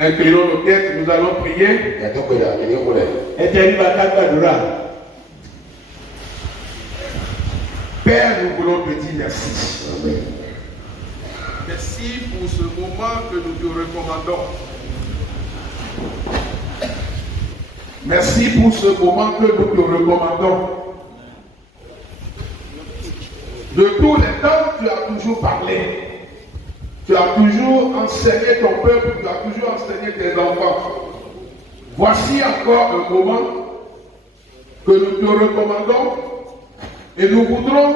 Inclinons nos têtes, nous allons prier. Père, nous voulons te dire merci. Amen. Merci pour ce moment que nous te recommandons. Merci pour ce moment que nous te recommandons. De tous les temps, tu as toujours parlé. Tu as toujours enseigné ton peuple, tu as toujours enseigné tes enfants. Voici encore un moment que nous te recommandons et nous voudrons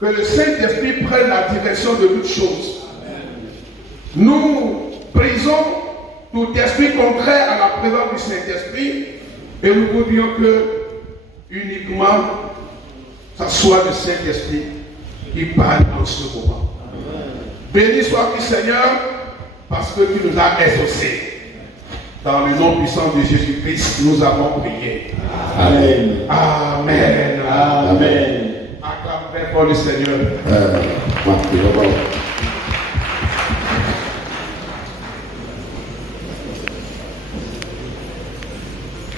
que le Saint-Esprit prenne la direction de toutes choses. Nous brisons tout esprit contraire à la présence du Saint-Esprit et nous voudrions que uniquement ça soit le Saint-Esprit qui parle en ce moment. Béni sois-tu Seigneur, parce que tu nous as exaucés. Dans le nom puissant de Jésus-Christ, nous avons prié. Amen. Amen. Amen. Acclame très fort le Seigneur.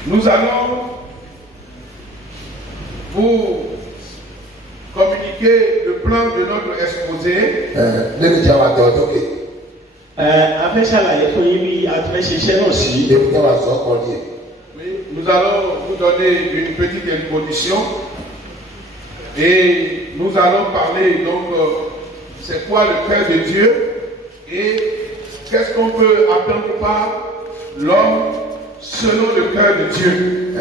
Nous allons vous communiquer le plan de notre exposé. Oui, nous allons vous donner une petite introduction et nous allons parler donc c'est quoi le cœur de Dieu et qu'est-ce qu'on peut attendre par l'homme selon le cœur de Dieu.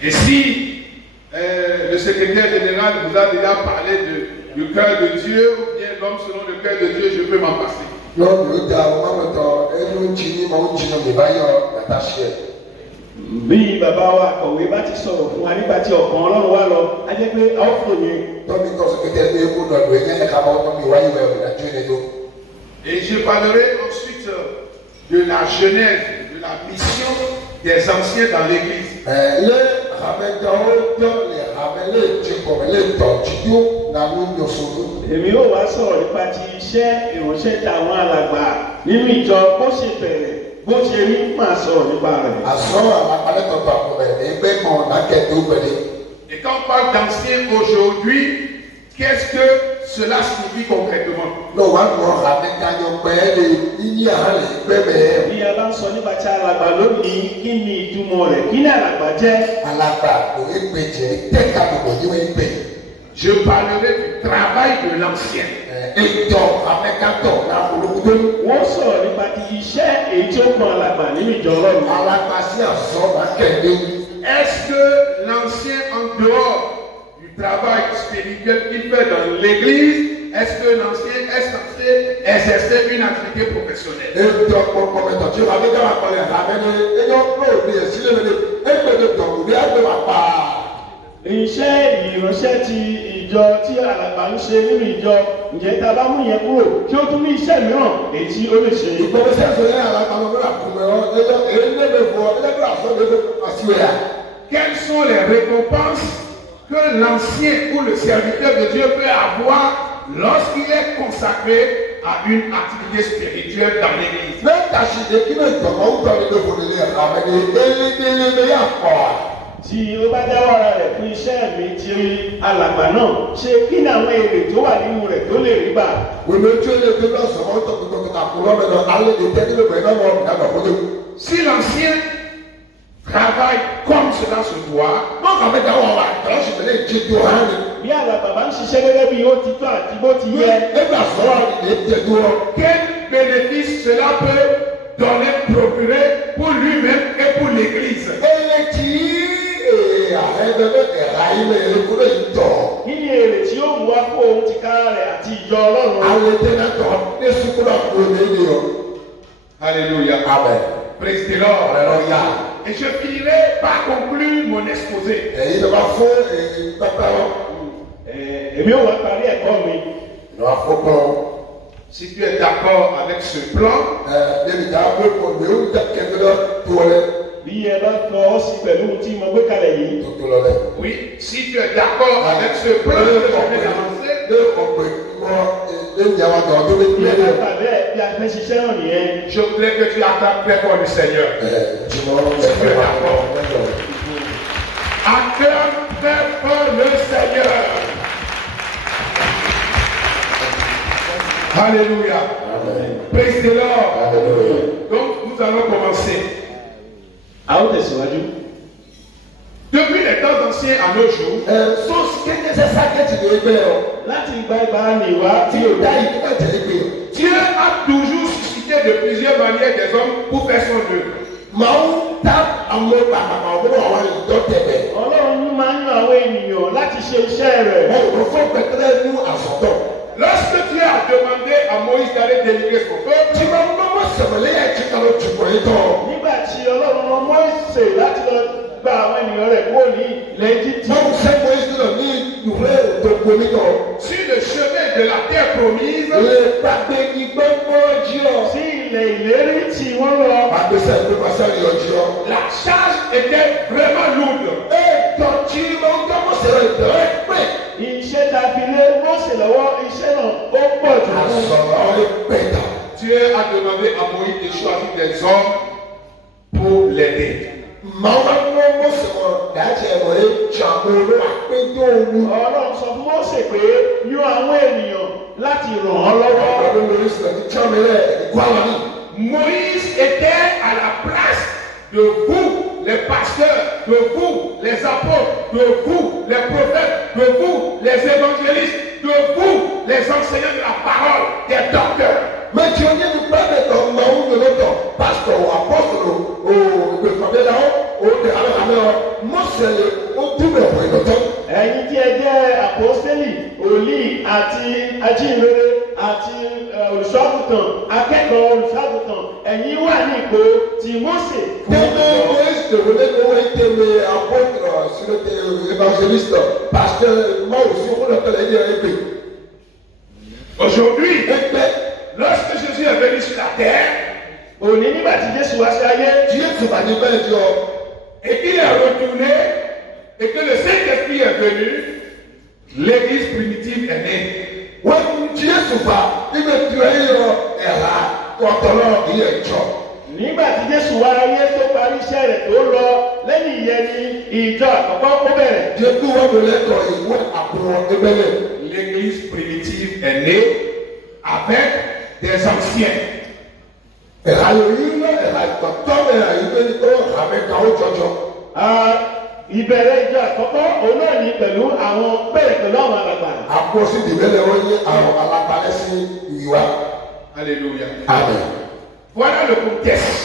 Et si le secrétaire général vous a déjà parlé du cœur de Dieu ou bien l'homme selon le cœur de Dieu, je peux m'en passer. Bí bàbá wa akọ̀wé bá ti sọ̀rọ̀ fún wa nígbà tí ọ̀kan Ọlọ́run wá lọ, a jẹ́ pé a ó fò ní. Et je parlerai ensuite de la genèse, de la mission des anciens dans l'Église. Èmi ó wá sọ̀rọ̀ nípa ti iṣẹ́ ìránṣẹ́ tàwọn alàgbà nínú ìjọ bó ṣe bẹ̀rẹ̀ bó ṣe rí máa sọ̀rọ̀ nípa rẹ̀. Et quand on parle d'anciens aujourd'hui, qu'est-ce que cela signifie concrètement? Bí a bá ń sọ nípa ti alàgbà lónìí, kí ni ìtumọ̀ rẹ̀? Kí ni alàgbà jẹ́? Je parlerai du travail de l'ancien. Wọ́n sọ̀rọ̀ nípa ti iṣẹ́ èyí tí ó kan alàgbà nínú ìjọ Ọlọ́run. Est-ce que l'ancien en dehors du travail spirituel qu'il fait dans l'église, est-ce que l'ancien est censé exercer une activité professionnelle? Iṣẹ́ ìránṣẹ́ ti ìjọ tí alàgbà ń ṣe nínú ìjọ, ǹjẹ́ tá a bá mú yẹn kúrò kí ó tún ní iṣẹ́ mìíràn èyí tí ó lè ṣe. Quelles sont les récompenses que l'ancien ou le serviteur de Dieu peut avoir lorsqu'il est consacré à une activité spirituelle dans l'église? Tí ó bá dáwọ́ ara rẹ̀ fún iṣẹ́ mi ti alàgbà náà, ṣé kí ni àwọn èrè tó wà nínú rẹ̀ tó lè rí gbà? Si l'ancien travaille comme cela se doit, Bí alàgbà bá ń ṣiṣẹ́ gẹ́gẹ́ bí ó ti tọ́ àti bó ti yẹ, quel bénéfice cela peut donner, procurer pour lui-même et pour l'église? kí ni èrè tí ó mú wá fún òun ti ká rẹ̀ àti ìjọ Ọlọ́run? Alléluia. Amen. Praise the Lord. Alléluia. Et je finirai par conclure mon exposé. Èmi ò wá parí ẹ̀kọ́ mi. Si tu es d'accord avec ce plan, David Abel kò ní ó jẹ́ kẹ́kẹ́ tó rẹ̀ bí ẹ bá fọwọ́ sí pẹ̀lú tí mo gbé kalẹ̀ yìí. tó lọ rẹ̀. oui, si tu es d'accord avec ce plan que je viens d'annoncer, Ní ọ̀pẹ̀ mọ́ ẹ̀yìn àwọn àgbà tó lé bí ẹ ní bá ẹ̀. gbà bẹ́ẹ̀ bí a fẹ́ ṣiṣẹ́ náà nìyẹn. je voudrais que tu acclames très fort le Seigneur. Acclame très fort le Seigneur. Alléluia. Praise the Lord. Donc, nous allons commencer. a ó tẹ̀síwájú. Depuis les temps anciens à nos jours, Sọ́ọ̀sì kéde ṣe sákẹ́tì ní ẹgbẹ́ ọ. láti ìgbà ìgbàanì wá Tí o dá yìí nígbà tẹ̀lé pé Dieu a toujours suscité de plusieurs manières des hommes pour faire son œuvre. màá ń ta àwọn bàbà ọ̀gbọ́n àwọn ìjọ tẹ̀lé. ọlọ́run máa ń yan àwọn ènìyàn láti ṣe iṣẹ́ rẹ̀. Wọ́n fún pẹ̀tẹ́rẹ́ ní àsọ̀tọ̀. Lorsque Dieu a demandé à Moïse d'aller délivrer son peuple, Tí wọ́n bá wọ́n sẹ̀mẹ̀lẹ́ yẹn kí kálọ̀ tù pọ̀ yìí tọ̀. nígbà tí ọlọ́run rán Mósè láti lọ gba àwọn ènìyàn rẹ̀ kúrò ní ilẹ̀ Íjíbítì. Wọ́n sẹ́kọ̀ọ́ yìí sílẹ̀ ní ìwé òdòdó nítọ̀. sur le chemin de la terre promise, Lè gbàgbé ní gbọ́ngbọ́ jí ọ. sí ilẹ̀ ìlérí tí wọ́n lọ. Àgbésẹ̀ ìgbé pàṣẹ ìyọ̀jí ọ. la charge était vraiment lourde. Ètò tí mo ń gbọ́ sẹ̀rẹ̀ ìdọ̀rẹ́ pé. iṣẹ́ ta fi lé Mósè lọ́wọ́ iṣẹ́ náà ó pọ̀ jù. Àsọ̀rọ̀ ìpẹ̀tà. Dieu a demandé à Moïse de choisir des hommes pour l'aider. Màá wá mú Mósè wọn dájú ẹ̀wọ̀n yìí jàmbó àpéjọ òru. ọlọ́run sọ fún Mósè pé yan àwọn ènìyàn láti ràn án lọ́wọ́. Ọ̀dọ́ lórí sílẹ̀ ní Chámẹ́rẹ́ ìgbàlá ní. Moïse était à la place de vous, les pasteurs, de vous, les apôtres, de vous, les prophètes, de vous, les évangélistes, de vous, les enseignants de la parole, des docteurs. Mẹ́tí o ní ní pẹ́ẹ́mẹ́tọ̀ máa ń lò lọ́tọ̀ pásítọ̀ apọ́sọ̀lù ìgbèkọ̀bẹ́ náà ó tẹ àwọn àmì ọ Mósè lè ó dúró ẹ̀wọ̀n ìdọ̀tọ̀. ẹ̀yin tí ẹ jẹ́ àpọ́sítélì òlì àti ajínrere àti olùṣọ́àgùtàn akẹ́kọ̀ọ́ olùṣọ́àgùtàn ẹ̀yin wà ní ipò tí Mósè. Tẹ́lẹ̀ Moïse tẹ̀wé lẹ́nu owó tẹ̀lé apọ́sọ̀lù sílẹ̀ évangéliste pásítọ̀ máa ò sí owó lọ́tọ̀lẹ̀ yẹ ẹgbẹ́. Aujourd'hui, Ẹgbẹ́ lorsque Jésus est venu sur la terre òní nígbà tí Jésù wá sí ayé Jésù bá ní bẹ́ẹ̀ jọ. et qu'il est retourné et que le Saint-Esprit est venu, l'église primitive est née. Wọ́n Jésù bá nígbà tí wọ́n yọ ẹ̀rá ọ̀tọ̀lọ́ ìyẹn jọ. nígbà tí Jésù wá ayé tó parí iṣẹ́ rẹ̀ tó lọ lẹ́yìn ìyẹn ni ìjọ àkọ́kọ́ kó bẹ̀rẹ̀. Jésù wọ́n mi lẹ́tọ̀ ìwé àkùrọ̀ ẹgbẹ́lẹ̀. L'église primitive est née avec des anciens. Ẹ̀rá yìí lọ ẹ̀rá ìtọ̀tọ̀ ẹ̀rá yìí lé ní tó àmì káwọ́ jọjọ. ìbẹ̀rẹ̀ ìjọ àkọ́kọ́ òun náà ní pẹ̀lú àwọn bẹ̀rẹ̀ pẹ̀lú àwọn àgbàgbà. Àpòsí ìdìbẹ́lẹ̀ wọ́n yé àwọn alápalẹ̀ sí ìwà. Alléluia. Amen. Voilà le contexte.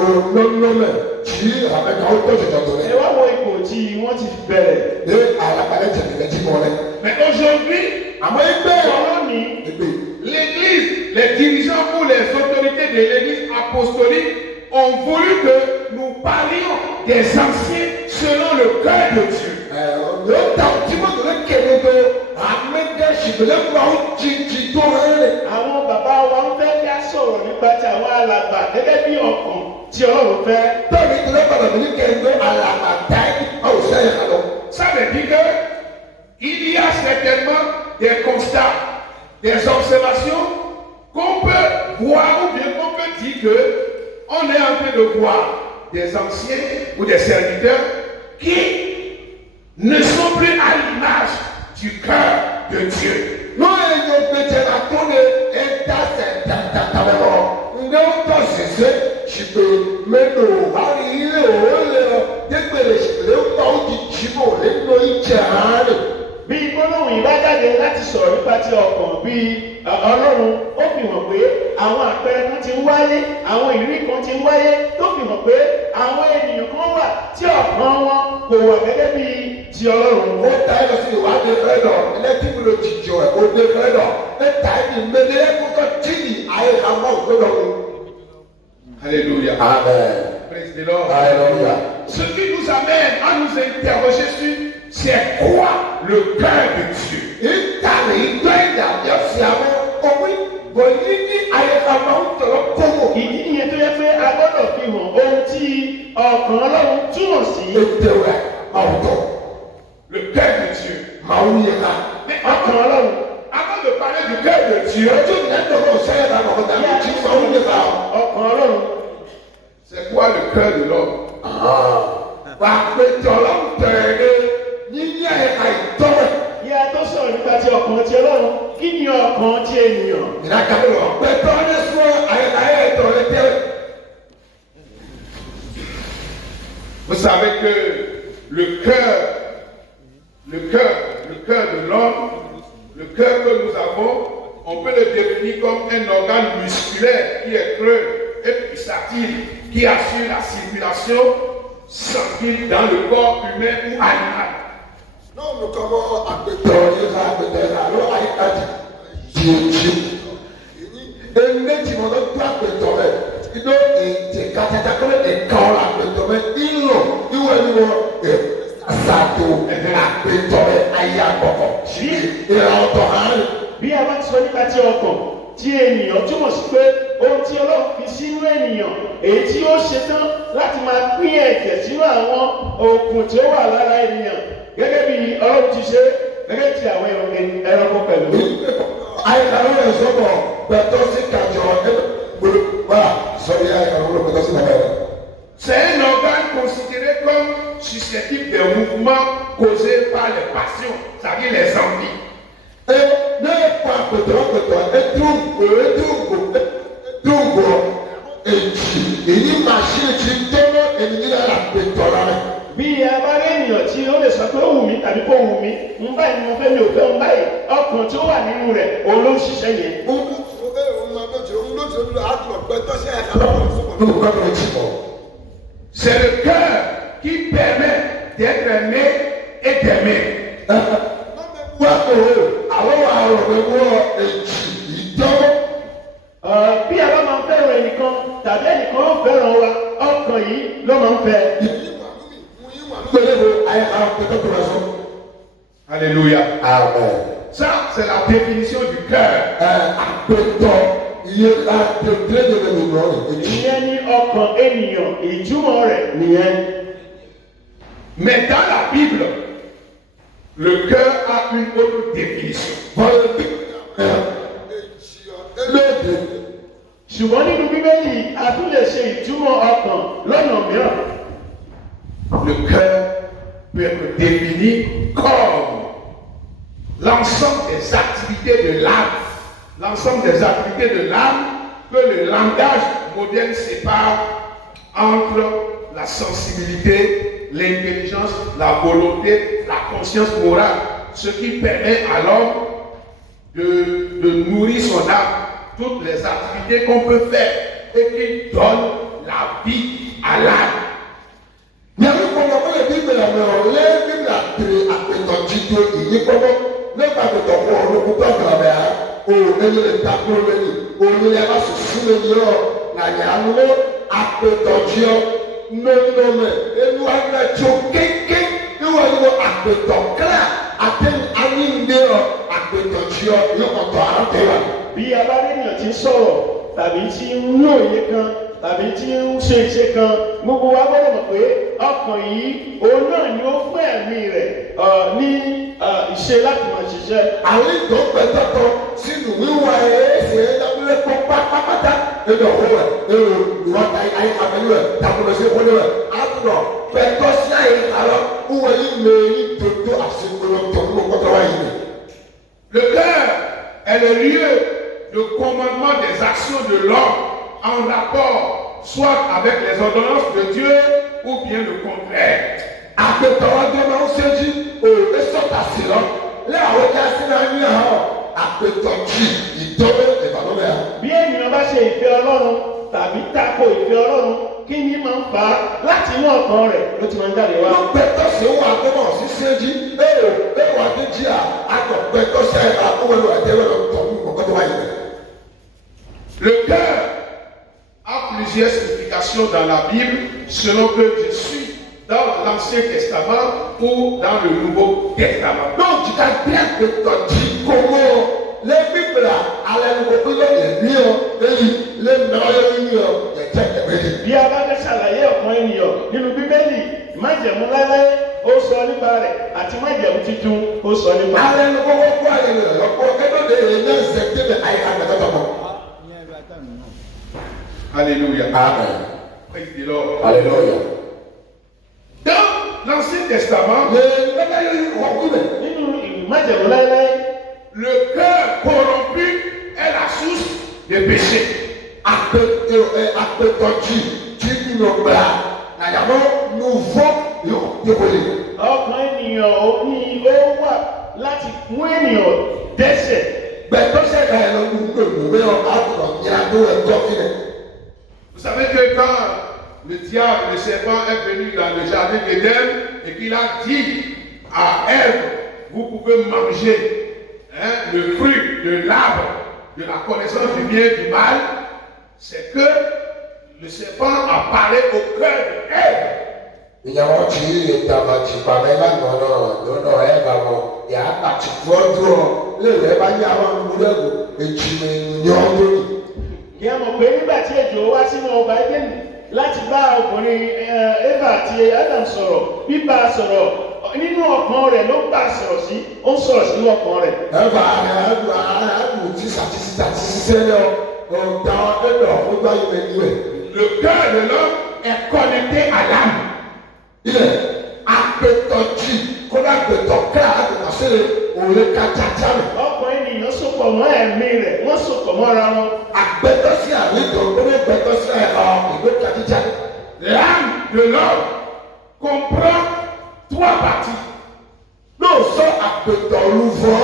Ònọ́nọ́mẹ̀ tí àmì káwọ́ jọjọ tó ẹ lẹ̀. wá wo ipò tí wọ́n ti bẹ̀rẹ̀. Ní alápalẹ̀ tẹ̀lé jí mọ́ lẹ̀. Mais aujourd'hui, Àmọ́ ẹgbẹ́ ọlọ́ni ẹgbẹ́ l'église, les dirigeants ou les autorités de l'église apostolique ont voulu que nous parlions des anciens selon le cœur de Dieu. ló ta tí mo tẹ̀lé kéde tó àmì gẹ̀ ṣìgbẹ́lẹ̀ fún àwọn jìjì tó rẹ̀. àwọn bàbá wa ń fẹ́ ká sọ̀rọ̀ nípa ti àwọn alàgbà gẹ́gẹ́ bí ọkàn tí Ọlọ́run fẹ́. Tọ́ni tẹ̀lé padà bí kẹ́ńdé alàmàtà ọ̀sẹ̀ yẹn lọ. Ça veut dire que il y a certainement des constats, des observations qu'on peut voir ou bien qu'on peut dire que on est en train de voir des anciens ou des serviteurs qui ne sont plus à l'image du cœur de Dieu. N'oye nye gbẹdẹ atone ẹda sẹ tatabẹ wọ ndé wọtọ sẹsẹ ṣìpè mẹnu hali ilé òwòlẹ ọ dégbèlè ṣìpèlè ńpa òjì jìbò lẹnu ìjẹ àárẹ. bí gbólóhùn yìí bá jáde láti sọ̀rọ̀ nípa ti ọkàn bí Ọlọ́run ó fi hàn pé àwọn àpẹẹrẹ kan ti ń wáyé àwọn ìrírí kan ti ń wáyé tó fi hàn pé àwọn ènìyàn kan wà tí ọkàn wọn kò wà gẹ́gẹ́ bí ti Ọlọ́run. Ó ta ẹ lọ sí ìwádìí fẹ́ lọ ẹlẹ́tí mi ló jìjọ ẹ̀ ó dé fẹ́ lọ ẹ ta ẹ ní mẹlẹ ẹ kókó tìyì ayé àwọn òfin lọ. Alléluia. Amen. Praise the Lord. Alléluia. Ce qui nous amène à nous interroger sur c'est quoi le cœur de Dieu. Ìtàlẹ̀ ìgbẹ́ ìdàbí ọ̀sẹ̀ àwọn òwe bọ̀ yí ní àyẹ̀ká máa ń tọ̀rọ̀ kọ́wọ́. ìdí nìyẹn tó yẹ pé a gbọ́dọ̀ fi hàn ohun tí ọkàn Ọlọ́run túmọ̀ sí. ètò rẹ̀ máa ń tọ̀. Le cœur de Dieu. máa ń yẹ ká. Mais ọkàn Ọlọ́run. avant de parler du cœur de Dieu, ojú ìdájọ́ náà sẹ́yìn náà lọ́kọ̀ tàbí tí máa ń yẹ ká. ọkàn Ọlọ́run. c'est quoi le cœur de l'homme? wà á pè tọ̀lọ́ tẹ̀lé yíyí àyẹ̀ká ìtọ́wẹ̀. Kí a tó sọ̀rọ̀ nípa ti ọkàn ti Ọlọ́run, kí ni ọkàn ti ènìyàn? ìdájọ́ lọ pẹ̀tọ́ ní sọ àyẹ̀ká ìtọ́ rẹ̀ tẹ́lẹ̀. Vous savez que le cœur de l'homme, le cœur que nous avons, on peut le définir comme un organe musculaire qui est creux et pulsatile, qui assure la circulation sanguine dans le corps humain ou animal. náà ló kọ́ bọ́ àgbẹ̀tọ̀ yìí ká àgbẹ̀tọ̀ yìí ká ló àyíká jì. Eléjì mọ̀ ló gbé àgbẹ̀tọ̀ rẹ̀ inú ètè kàtàkà kọ́lé ẹ̀ka ọ̀la àgbẹ̀tọ̀ rẹ̀ ìlò ìwé ni wọ́n ṣàtò àgbẹ̀tọ̀ rẹ̀ ayé àkọ́kọ́. Ìlà ọ̀tọ̀ hàn. Bí a bá ti sọ nípa ti ọkàn tí ènìyàn túmọ̀ sí pé ohun tí Ọlọ́run fi sínú ènìyàn èyí tí ó ṣetán láti máa pín ẹ̀jẹ̀ sínú àwọn okùn tí ó wà lára ènìyàn gẹ́gẹ́ bí Ọlọ́run ti ṣe gẹ́gẹ́ ti àwọn ẹranko pẹ̀lú. Àyíká ló yẹ sọ́kọ̀ pẹ̀tọ́ sí kàjọ wà sọ́rí àyíká ló pẹ̀tọ́ sí kàjọ. C'est un organe considéré comme susceptible des mouvements causés par les passions, c'est-à-dire les envies. Ne pa pẹ̀tọ́ etungo èjì èyí màṣíìnì tí tọ́lọ́ ènìyàn náà pẹ̀tọ́ rẹ̀. Bí a bá rí ènìyàn tí ó lè sọ pé ó wù mí tàbí kò wù mí, ń báyìí ni mo fẹ́ mi ò fẹ́ ń báyìí, ọkàn tí ó wà nínú rẹ̀ òun ló ń ṣiṣẹ́ yẹn. C'est le cœur qui permet d'être aimé et d'aimer. Bí a bá máa ń fẹ́ràn ẹnìkan tàbí ẹnìkan ó fẹ́ràn wa, ọkàn yìí ló máa ń fẹ́. Alléluia. Amen. Ça, c'est la définition du cœur. Ìyẹn ní ọkàn ènìyàn, ìtumọ̀ rẹ̀ nìyẹn. Mais dans la Bible, le cœur a une autre définition. Ṣùgbọ́n nínú Bíbélì, a tún lè ṣe ìtumọ̀ ọkàn lọ́nà mìíràn. Le cœur peut être défini comme l'ensemble des activités de l'âme. L'ensemble des activités de l'âme que le langage moderne sépare entre la sensibilité, l'intelligence, la volonté, la conscience morale, ce qui permet à l'homme de nourrir son âme, toutes les activités qu'on peut faire et qui donnent la vie à l'âme. Bí a bá rí ènìyàn tí ń sọ̀rọ̀ tàbí tí ń ní òye kan tàbí tí ń ṣe iṣẹ́ kan, gbogbo wa gbọ́dọ̀ mọ̀ pé ọkàn yìí òun náà ni ó fún ẹ̀mí rẹ̀ ní ìṣe láti máa ṣiṣẹ́. Àwọn ìjọ pẹ̀tọ́tọ̀ sínú wíwá ẹ̀ẹ́sẹ̀ ẹ̀dáwọlé pọ̀ pátápátá nínú ọ̀hún rẹ̀ èrò ìwọ́n ayélujára rẹ̀ dàgbọ́dọ̀sí ìwọ́n rẹ̀ àtúnọ̀ pẹ̀tọ́ sí àyíkalọ́ wíwá yìí mẹ́rin dodo àṣekúrọ̀tọ̀ nínú kọ́tọ́ wáyé rẹ̀. Le cœur est le lieu de commandement des actions de l'homme en rapport soit avec les ordonnances de Dieu ou bien le contraire. Àpètọ̀ ọdún máa ń ṣẹ́jú òwe sọ́tà sí lọ. Lé àwọn ọjà sí náà ní àwọn àpètọ̀ jì ìdọ́wé ìbàdàn yà. Bí ènìyàn bá ṣe ìfẹ́ Ọlọ́run tàbí tako ìfẹ́ Ọlọ́run, kí ni máa ń fà á láti inú ọkàn rẹ̀ ló ti máa ń jáde wá. Wọ́n pẹ̀tọ́ sí wọn àgbẹ̀mọ̀ sí ṣẹ́jú. Bẹ́ẹ̀ wà dé jí à àgbọ̀ pẹ̀tọ́ sí àkówẹ́lú àjẹwẹ́lú tọ̀ ní kọ̀kọ́ tó wáyé rẹ̀. Le cœur a plusieurs significations dans la Bible selon que je suis dans l'Ancien Testament ou dans le Nouveau Testament. Donc, tu as bien pẹ̀tọ̀ jí kọ́mọ́ lé bíbélà alẹ́ ní gbogbo lọ èmi ọ èyí lé mẹ́wàá yìí ọ yẹ̀jẹ̀ ẹ̀mẹ́jì. Bí a bá fẹ́ ṣàlàyé ọ̀kan ènìyàn nínú Bíbélì, májẹ̀mú láéláé ó sọ nípa rẹ̀ àti májẹ̀mú tuntun ó sọ nípa rẹ̀. Alẹ́ ní gbogbo kó ayé rẹ̀ lọ́pọ̀ ẹgbẹ́ yẹn ní ẹsẹ̀ tẹ́lẹ̀ ayé àgbẹ̀tọ̀ mọ́. Alléluia. Amen. Praise the Lord. Alléluia. Dans l'Ancien Testament, Nínú májẹ̀mú láéláé, le cœur corrompu est la source des péchés. Àpètọ́jì tí nínú ọgbà àyàmọ́ nùfọ́ yóò débòlè. ọkàn ènìyàn ní ó wà láti mú ènìyàn dẹ́ṣẹ̀. Gbẹ̀tọ́sẹ̀ kan ẹ̀ lọ́dún lòlù mẹ́wàá àtúntò ìyàtọ̀ ẹ̀tọ́ kílẹ̀. Vous savez que quand le diable, le serpent est venu dans le jardin d'Éden et qu'il a dit à Ève, vous pouvez manger le fruit de l'arbre de la connaissance du bien et du mal, c'est que le serpent a parlé au cœur d'Ève. Ìyàwó tí ìtàmà ti pàmẹ́ lánàá lọ́nà ẹ̀ bá wọn yà á pàtì fọ́jú ọ léèrè ẹ bá yà wọn múlẹ̀kù èjì mi ní ọdún yìí. Kí ẹ mọ̀ pé nígbà tí ejò wá sínú ọgbà Édẹ́nì láti bá ọkùnrin Éfà àti Ádámù sọ̀rọ̀, bíbá a sọ̀rọ̀ nínú ọkàn rẹ̀ ló bá a sọ̀rọ̀ sí, ó ń sọ̀rọ̀ sínú ọkàn rẹ̀. Ẹ̀fà àrùn tí sàtìsíṣẹ́ lọ ọ̀dà ẹ̀dọ̀ ọ̀gbà yìí mẹ́lú ẹ̀. Le cœur de l'homme est connecté à l'âme. Ilẹ̀ àpètọ́jì kódà pètọ́ ká àgbẹ̀tọ́sílẹ̀ òun kájájá rẹ̀. Ọkàn ènìyàn sopọ̀ mọ́ ẹ̀mí rẹ̀, wọ́n sopọ̀ mọ́ra wọn. Àgbẹ̀tọ́sí àwíjọ gbọ́dọ̀ gbẹ̀tọ́sí ìwé kájíjá. L'âme de l'homme comprend trois parties. Náà sọ àpètọ́ olúfọ́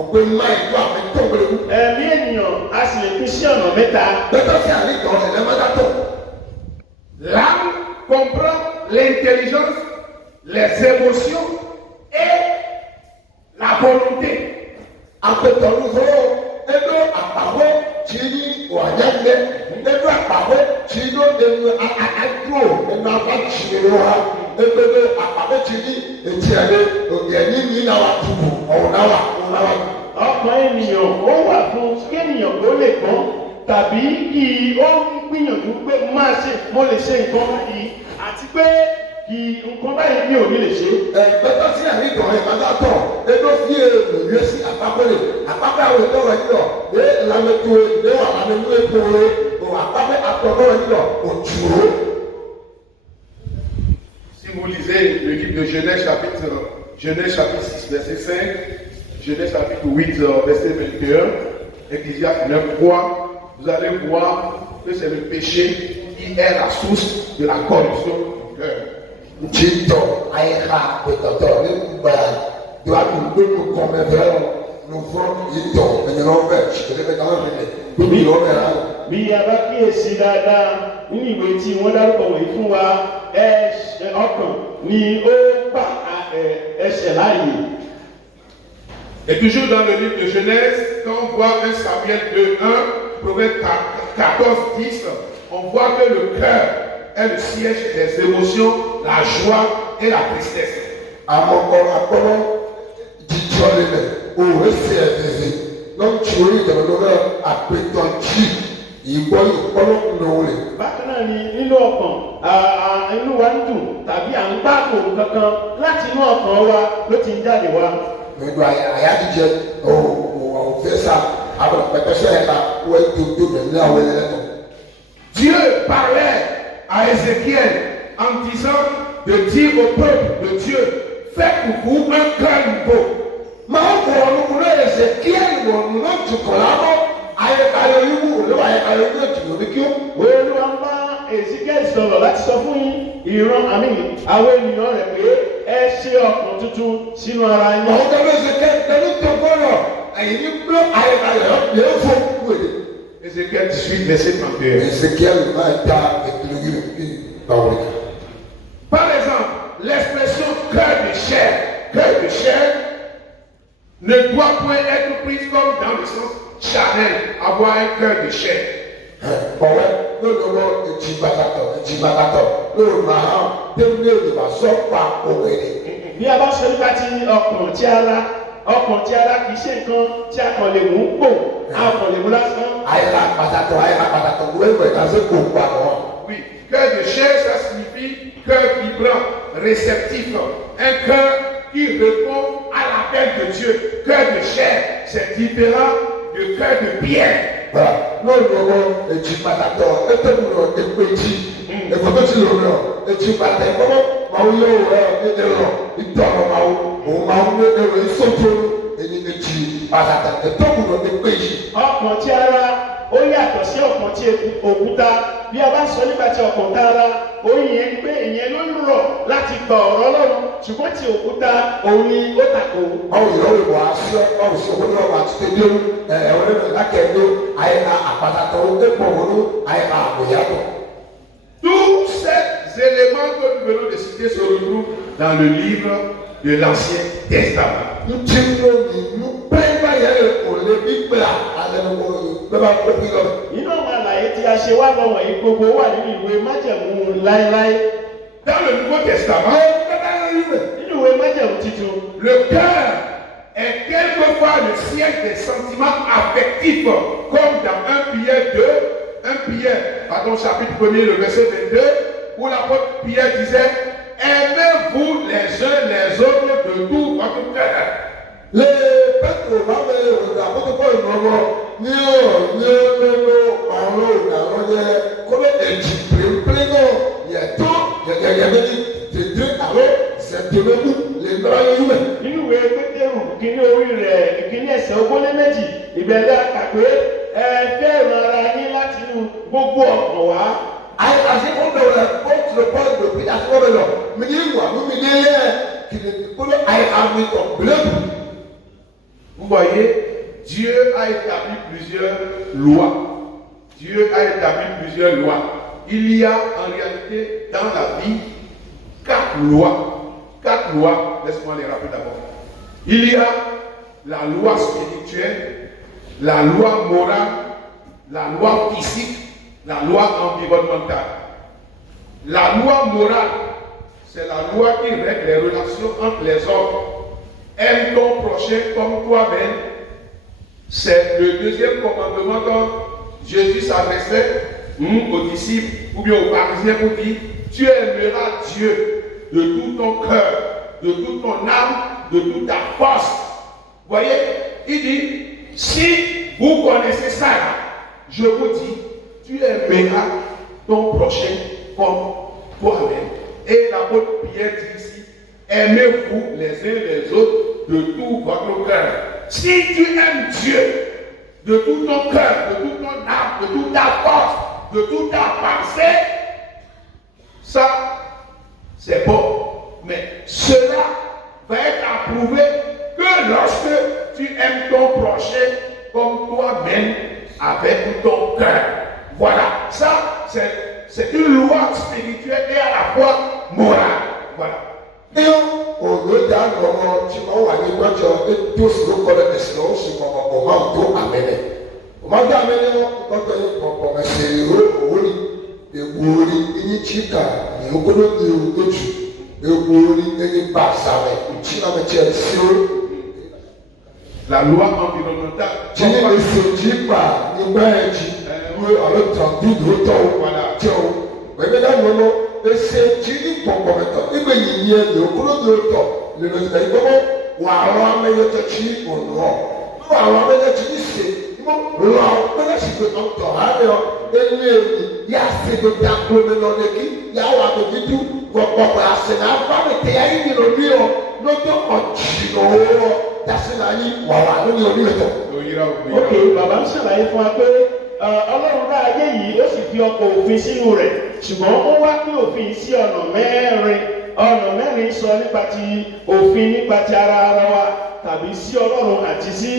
òpè máa ìlú àpètọ́ gbẹ̀rù. Ẹ̀mí ènìyàn a sì lè pín sí ọ̀nà mẹ́ta. Gbẹ̀tọ́sí àwíjọ ẹ̀lẹ́mọ́dátọ̀. L'âme comprend l'intelligence, les émotions et la volonté. Àpètọ́ olúfọ́ ẹgbẹ́ àpàwọ́ tí ní wànyẹ́lẹ́ ẹgbẹ́ àpàwọ́ tí ní ẹnu àdúró ẹnu abájìlẹ̀ wa ẹgbẹ́ àpàwọ́ tí ní etí ẹ̀dẹ́ òyìnbí ní náwà tubu ọ̀nàwà. Ọkàn ènìyàn ó wà fún kéèyàn tó lè gbọ́n tàbí kí ó gbìyànjú pé máa ṣe mo lè ṣe nǹkan yìí àti pé kí nǹkan báyìí mi ò ní lè ṣe. Gbẹ́tọ́ sí àríkàn ìmọ̀látọ̀ ẹgbẹ́ fi èrò yẹ sí àpapọ̀lẹ̀ àpapọ̀ àwọn ìtọ́ rẹ̀ nílò ẹ lamẹ́tò ìléwà àmẹ́mú epo rẹ̀ ò àpapọ̀ àtọ̀rọ̀ rẹ̀ nílò òtúrò. Si vous lisez le livre de Genèse chapitre 6, verset 5, Genèse chapitre 8, verset 21, Ecclésiaste 9, 3, vous allez voir que c'est le péché qui est la source de la corruption du cœur. Títọ̀ àyíká pẹ̀tọ̀tọ̀ nígbà tó a dùn pé kò kọ́ mẹ́fẹ́ lọ ló fọ́ ìtọ̀ ẹ̀yìnlá ọ̀fẹ́ ṣìkẹ́lẹ́ bẹ́ẹ̀ náà nílẹ̀ gbogbo ìlú ọ̀fẹ́ rà. Bí a bá kíyèsí dáadáa nínú ìwé tí wọ́n dárúkọ wọ̀nyí fún wa, ọkàn ni ó gbà ẹ̀ṣẹ̀ láàyè. Et toujours dans le livre de Genèse, quand on voit 1 Samuel 2:1, Proverbe 14:10, on voit que le cœur est le siège des émotions, la joie et la tristesse. Àmọ̀kọ́ àkọ́lọ́ jíjọ́ lélẹ̀ òwe sí ẹ̀dẹ̀dẹ̀ lọ́tí orí ìjọba àpètọ́jì ìgbọ́ ìkọ́lọ́ lòwẹ̀. Bákan náà ni nínú ọkàn inú wa ń dùn tàbí à ń gbàgbọ́ kankan láti inú ọkàn wa ló ti ń jáde wá. Gbẹ̀dọ̀ àyájíjẹ òfẹ́sà àbẹ̀pẹ̀tẹ́sẹ̀ ẹ̀ka wọ́n tó tó bẹ̀rẹ̀ ní àwọn ẹlẹ́tọ̀. Dieu parlait à Ézéchiel en disant de dire au peuple de Dieu, faites pour vous un cœur nouveau. Máa ń bọ̀ ọ̀nùkún náà ẹ̀sẹ̀ kí ẹ̀wọ̀n ọ̀nù náà ti kọ̀ lábọ́ ayẹyẹ yíwú olówó ayẹyẹ yíwú ètò lórí kí ó. Olúwa ń bá Ezekiel sọ̀rọ̀ láti sọ fún ìran àwọn ènìyàn rẹ̀ pé ẹ ṣe ọkàn tuntun sínú ara yín. Àwọn ọ̀dọ́ ló ṣe kẹ́kẹ́ tó gbọ́dọ̀ ẹ̀yìn ní gbọ́ ayẹyẹ yóò fún wèlé. Ézéchiel 18, verset 31. Ezekiel máa ta ìpìlẹ̀ yìí bí báwo ni. Par exemple, l'expression cœur de chair ne doit point être prise comme dans le sens charnel, avoir un cœur de chair. Ọ̀wẹ́ lóòótọ́ èjì bàtàtọ̀ lóòótọ́ máa ń dé ní èdè sọ́pà òwe ni. Bí a bá sọ nípa ti ọkàn tí ara ọkàn ti ara kì í ṣe nǹkan tí a kàn lè mú pò a kàn lè mú lásán. àyíká pàtàkì wẹ́wẹ́ kàṣẹ kò gbà wọ́n. Oui, cœur de chair, ça signifie cœur vibrant, réceptif, un cœur qui répond à l'appel de Dieu. Cœur de chair, c'est différent de cœur de pierre. Voilà, n'olùwọ́ èjì pàtàkì ẹ̀tẹ̀mùrọ̀ èpèjì ẹ̀fọ́tọ́sí lòrọ̀ èjì pàtàkì kọ́mọ́ máa ń yọ ẹ̀rọ ìtọ̀rọ̀ máa ń lé ẹ̀rọ ìsọ́tò èjì pàtàkì ẹ̀tẹ̀mùrọ̀ èpèjì. ọkàn ti ara ó yàtọ̀ sí ọkàn ti òkúta bí a bá sọ nípa ti ọkàn ti ara oyin yẹn ni pé ìyẹn ló ń rọ̀ láti gba ọ̀rọ̀ Ọlọ́run ṣùgbọ́n ti òkúta òun ni ó tako. báwo yọ ìwà aṣọ báwo sọ wọn náà wà á ti tẹ̀lé ẹ̀wọ̀n nínú lákẹ́ẹ̀dọ́ àyíká àpàtàkì ẹ̀pọ̀ wọn àyíká àbòyàtọ̀. Tous ces éléments que nous venons de citer se retrouvent dans le livre de l'Ancien Testament. nínú àwọn àlàyé tí a ṣe wá lọ́wọ́ yìí gbogbo wà nínú ìwé májẹ̀mú láéláé. Dans le Nouveau Testament, nínú ìwé májẹ̀mú titun. le cœur est quelquefois le siège des sentiments affectifs, comme dans 1 Pierre, chapitre 1er, le verset 22, où l'apôtre Pierre disait, aimez-vous les uns les autres de tout votre cœur. Le Petro máa ń bẹ ìròyìn àkókò ìnáwó ní ọ̀rọ̀ ìdáwọ́ yẹ kọ́lé èjì pérépéré náà yẹ tó yẹ̀yẹ̀yẹ̀ ní tètè àlọ́ ṣètìlẹ́kù lè gbára yẹn mẹ́. nínú ìwé Pétérù ìkíní orí rẹ̀ ìkíní ẹsẹ̀ ogún lé méjì ìbẹ̀rẹ̀ àkàpé ẹ fẹ́ràn ara yín láti inú gbogbo ọkàn wá. àti ọ̀dọ̀ rẹ̀ ó ti lè pọ́n ìgbò pé àti ọ̀dọ̀ lọ mi ní ìwà mi ní yẹ kìnìún kọ́lé àmì ọ̀gbẹ́lẹ́kù. Vous voyez, Dieu a établi plusieurs lois. Dieu a établi plusieurs lois. Il y a en réalité dans la vie 4 lois. 4 lois, laisse-moi les rappeler d'abord. Il y a la loi spirituelle, la loi morale, la loi physique, la loi environnementale. La loi morale, c'est la loi qui règle les relations entre les hommes. Aime ton prochain comme toi-même. C'est le deuxième commandement quand Jésus s'adressait aux disciples ou bien aux pharisiens pour dire tu aimeras Dieu de tout ton cœur, de toute ton âme, de toute ta force. Vous voyez, il dit si vous connaissez ça, je vous dis tu aimeras ton prochain comme toi-même. Et l'apôtre Pierre dit ici aimez-vous les uns les autres de tout votre cœur. Si tu aimes Dieu de tout ton cœur, de toute ton âme, de toute ta force, de toute ta pensée, ça, c'est bon. Mais cela va être approuvé que lorsque tu aimes ton prochain comme toi-même avec tout ton cœur. Voilà, ça, c'est une loi spirituelle et à la fois morale. Voilà. Iyo olóòtú àgbọ̀mọ tí wọ́n wà ní gbọ́jọ tó sòrò kọ́lẹ̀ ẹ̀sìn náà ó sì mọ̀ ọ̀mọ̀ tó àmẹ́lẹ̀. Ọmọdé àmẹ́lẹ̀ wọn kọ́kọ́ yìí pọ̀pọ̀ ẹ̀sẹ̀ ìró òwúrì ewu orí eyín chíkà ní okòló ní ògójì ewu orí eyín bá sàrẹ̀ ìtì náà mẹ́tẹ́ ẹ̀sìn ó. La loi environnementale. Tí ní èsì òjì pa nígbà ẹ̀jì wí ọ̀lọ́tàn dúdú tó wàlà tó wẹ́gbẹ́ dáná lọ. Ese tí ní pọ̀pọ̀mẹ́tọ̀ nígbà yìí yẹ ní okúrò ní òtọ̀ lẹ́nu ìgbà ìgbọ́mọ́ wà àwọn amẹ́yẹtọ̀ tí ònú ọ̀ wà àwọn amẹ́yẹtọ̀ tí ní sè mọ́ lọ àwọn amẹ́yẹtọ̀ tí kò tọ̀ hàmì ọ̀ ẹnu èyí yà sè do dàgbò mi lọ lẹ́kí yà wà tó bí dú gbọ̀gbọ̀gbọ̀ àsè náà bá mi tẹ̀ yà yìí lọ bí ọ lọ́jọ́ ọ̀jì lọ́wọ́ dasi náà yí wà wà lórí orí rẹ̀ tọ̀. ok bàbá ń ṣàlàyé fún wa pé Ọlọ́run dá ayé yìí ó sì fi ọkọ̀ òfin sínú rẹ̀ ṣùgbọ́n ó wá pín òfin sí ọ̀nà mẹ́rin sọ nípa ti òfin nípa ti ara wa tàbí sí Ọlọ́run àti sí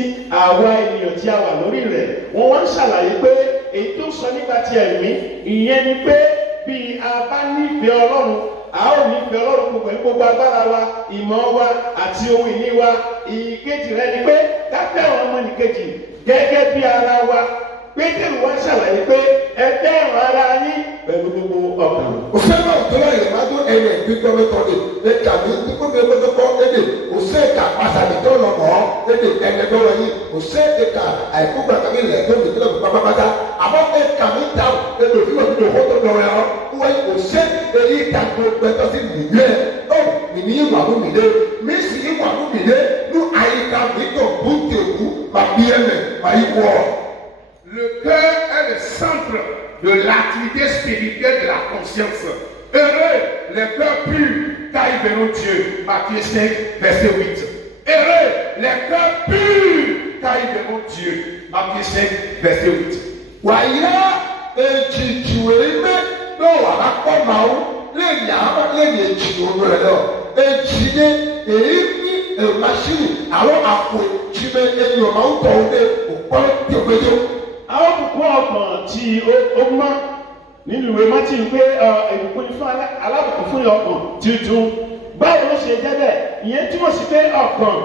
àwa ènìyàn tí a wà lórí rẹ̀ wọ́n wá ń ṣàlàyé pé èyí tó sọ nípa ti ẹ̀mí ìyẹn ni pé bí a bá nífẹ̀ẹ́ Ọlọ́run a ó nífẹ̀ẹ́ Ọlọ́run pẹ̀lú gbogbo agbára wa ìmọ̀ wa àti ohun ìní wa ìkejì rẹ̀ ni pé ká fẹ́ràn ọmọnìkejì gẹ́gẹ́ bí ara wa. Pétérù wá ṣàlàyé pé ẹ fẹ́ràn ara yín pẹ̀lú gbogbo ọkàn. Òfin náà tó láyé máa tó ẹ̀rẹ̀ gbé mi gbọ́ mi tọ́ de ẹ̀ka mi nígbà mi gbọ́dọ̀ kọ́ ẹ̀dẹ̀ òsè ẹ̀ka pàṣàbí tó lọ mọ́ ẹ̀dẹ̀ ẹ̀ẹ́dẹ̀ lọ yìí òsè ẹ̀ka àìkú gbàgbà mi lẹ̀ tó mi kílọ̀ mi pápápátá àmọ́ ẹ̀ka mi ta ẹ̀dẹ̀ òfin mi tó kótó lọ yà ọ́ wọ́n òsè èyí ìdàgbò gbẹtọ́ sí nìyẹn ó nìyí wà mú mi lé mi sì yí wà mú mi lé ní àyíká mi tó bùtẹ̀kù mà bí ẹ̀mẹ̀ mà yí wọ̀. Le cœur est le centre de l'activité spirituelle de la conscience. Heureux les cœurs purs, car ils verront Dieu. Matthieu 5, verset 8. Heureux les cœurs purs, car ils verront Dieu. Matthieu 5, verset 8. Wàyà èjìjìwé mẹ́ ló wà lápọ̀ màá lẹ́yìn àwọn lẹ́yìn èjìwé rẹ̀ lọ. Èjìyé èyí ní èmàṣírì àwọn àpò ìjìmẹ̀ ẹ̀yìn ọ̀mà ń tọ̀ ọ́ dé òpó tẹ̀wéjọ́. Àwọn òkùnkùn ọkàn tí ó mọ́ nínú ìwé mọ́tì ń pé ìbùkún ní fún alábùkún fún ọkàn tuntun. Báwo ló ṣe jẹ́ bẹ́ẹ̀? Ìyẹn túmọ̀ sí pé ọkàn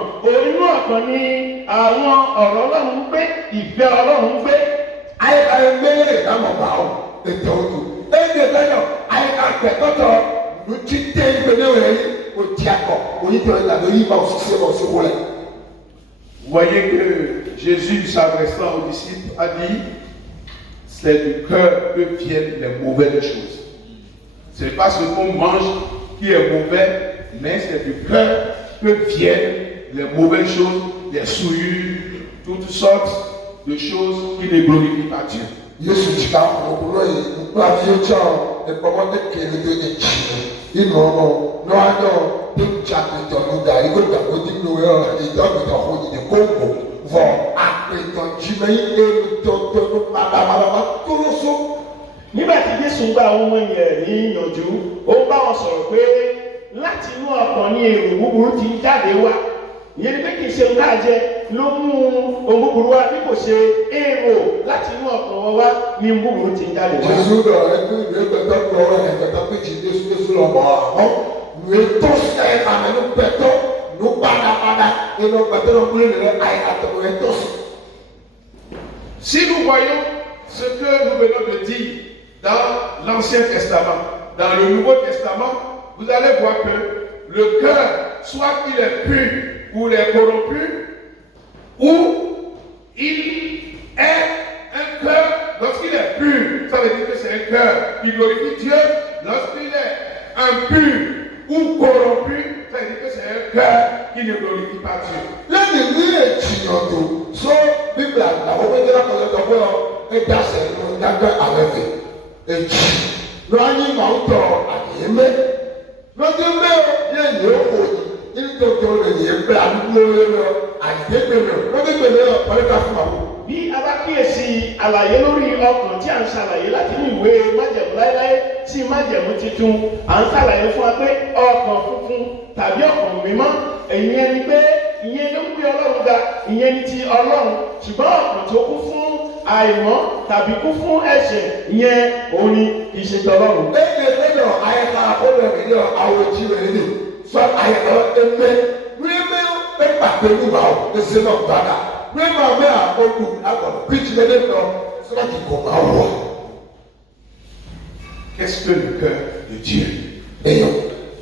inú ọkàn ni àwọn ọ̀rọ̀ Ọlọ́run ń gbé, ìfẹ́ Ọlọ́run ń gbé. Àyíká ẹgbẹ́ ìdámọ̀ bá ọ ètò òtù. Ẹgbẹ́ ìdájọ́ àyíká pẹ̀tọ́tọ̀ ló ti dé ìgbẹ́lẹ́ rẹ̀ yìí kò tí a kọ̀ òyìnbó ìlànà yìí bá òṣìṣẹ́ bọ̀ sí wọlé. Voyez que Jésus, s'adressant aux disciples, a dit, c'est du cœur que viennent les mauvaises choses. Ce n'est pas ce qu'on mange qui est mauvais, mais c'est du cœur que viennent les mauvaises choses, les souillures, toutes sortes de choses qui ne glorifient pas Dieu. Yesu ti ka ọkùnrin yìí nípa bí ó jẹ́ ẹ̀pọ̀mọ́ kékeré tó ní jì inú ọmọ náà tó ń jà pẹ̀tọ̀ ló dà yìí kó dàgbò nínú ìdọ́gbẹ̀tọ̀ kó yìí kó wò vọ àpẹtọ̀ jìmẹ̀ yìí èrò tó ní padàbàdàbà tó ló so. Nígbà tí Jésù ń gba àwọn ọmọ yẹn ní ìyànjú, ó bá wọn sọ̀rọ̀ pé láti inú ọkàn ni èrò búburú ti ń jáde wá. Ìyẹn ni pé kì í ṣe nǹkan àjẹ ló mú ohun búburú wá bí kò ṣe èrò láti inú ọkàn wọn wá ní búburú ti ń jáde wá. Jésù lọ ẹgbẹ́ ìwé gbẹdọ̀ lọ́wọ́ ẹ̀gbẹ́ta péjì Jésù lọ bọ̀ àwọn ìwé tó ṣe àmẹ́nu pẹ̀tọ́ ló padàpadà inú pẹ̀tọ́ ló kúrò nílẹ̀ àyàtọ̀ ìwé tó ṣe. Si nous voyons ce que nous venons de dire dans l'Ancien Testament, dans le Nouveau Testament, vous allez voir que le cœur, soit il est pur ou il est corrompu, ou il est un cœur, lorsqu'il est pur, ça veut dire que c'est un cœur qui glorifie Dieu. Lorsqu'il est impur ou corrompu, ça veut dire que c'est un cœur qui ne glorifie pas Dieu. Lẹ́yìn ní èjìyàn tó sọ bíbélì àgbàwọ́ méjì lápẹ̀lẹ́pẹ̀ pé ọ ẹ̀dá sẹ̀rẹ̀ ló dágbẹ́ àwẹ̀fẹ̀ èjì lọ́yìn máa ń tọ̀ àdéhùnmẹ́ lọ́dún mẹ́rin yẹn yóò kó yìí nítorí rẹ̀ yẹn gbé àdúgbò rẹ̀ lọ àdéhùnmẹ́ lọ́dún mẹ́rin lọ pẹ̀lú fún àwọn. Bí a bá kíyèsí àlàyé lórí ọkàn tí a ń ṣàlàyé láti ní ìwé májẹ̀mú láéláé sí májẹ̀mú titun, à ń ṣàlàyé fún wa pé ọkàn funfun tàbí ọkàn mímọ́ ìyẹn ni pé ìyẹn ló ń gbé Ọlọ́run ga, ìyẹn ni ti Ọlọ́run, ṣùgbọ́n ọkàn tó kún fún àìmọ́ tàbí kún fún ẹ̀ṣẹ̀ ìyẹn òun ni kì í ṣe tọlọ́run. Lẹ́yìn àyẹ̀ká olórí ní àwọn ojú rẹ̀ ní sọ àyẹ̀ká ẹgbẹ́ wíwẹ́ pépà pẹ̀lú báwò ẹsẹ̀ náà gbàdá wíwẹ́ àmẹ́ àkókò àgbọ̀dọ̀ píjì lẹ́dẹ̀ lọ sọ́dọ̀tì kò máa wọ̀. Qu'est-ce que le cœur de Dieu? Èèyàn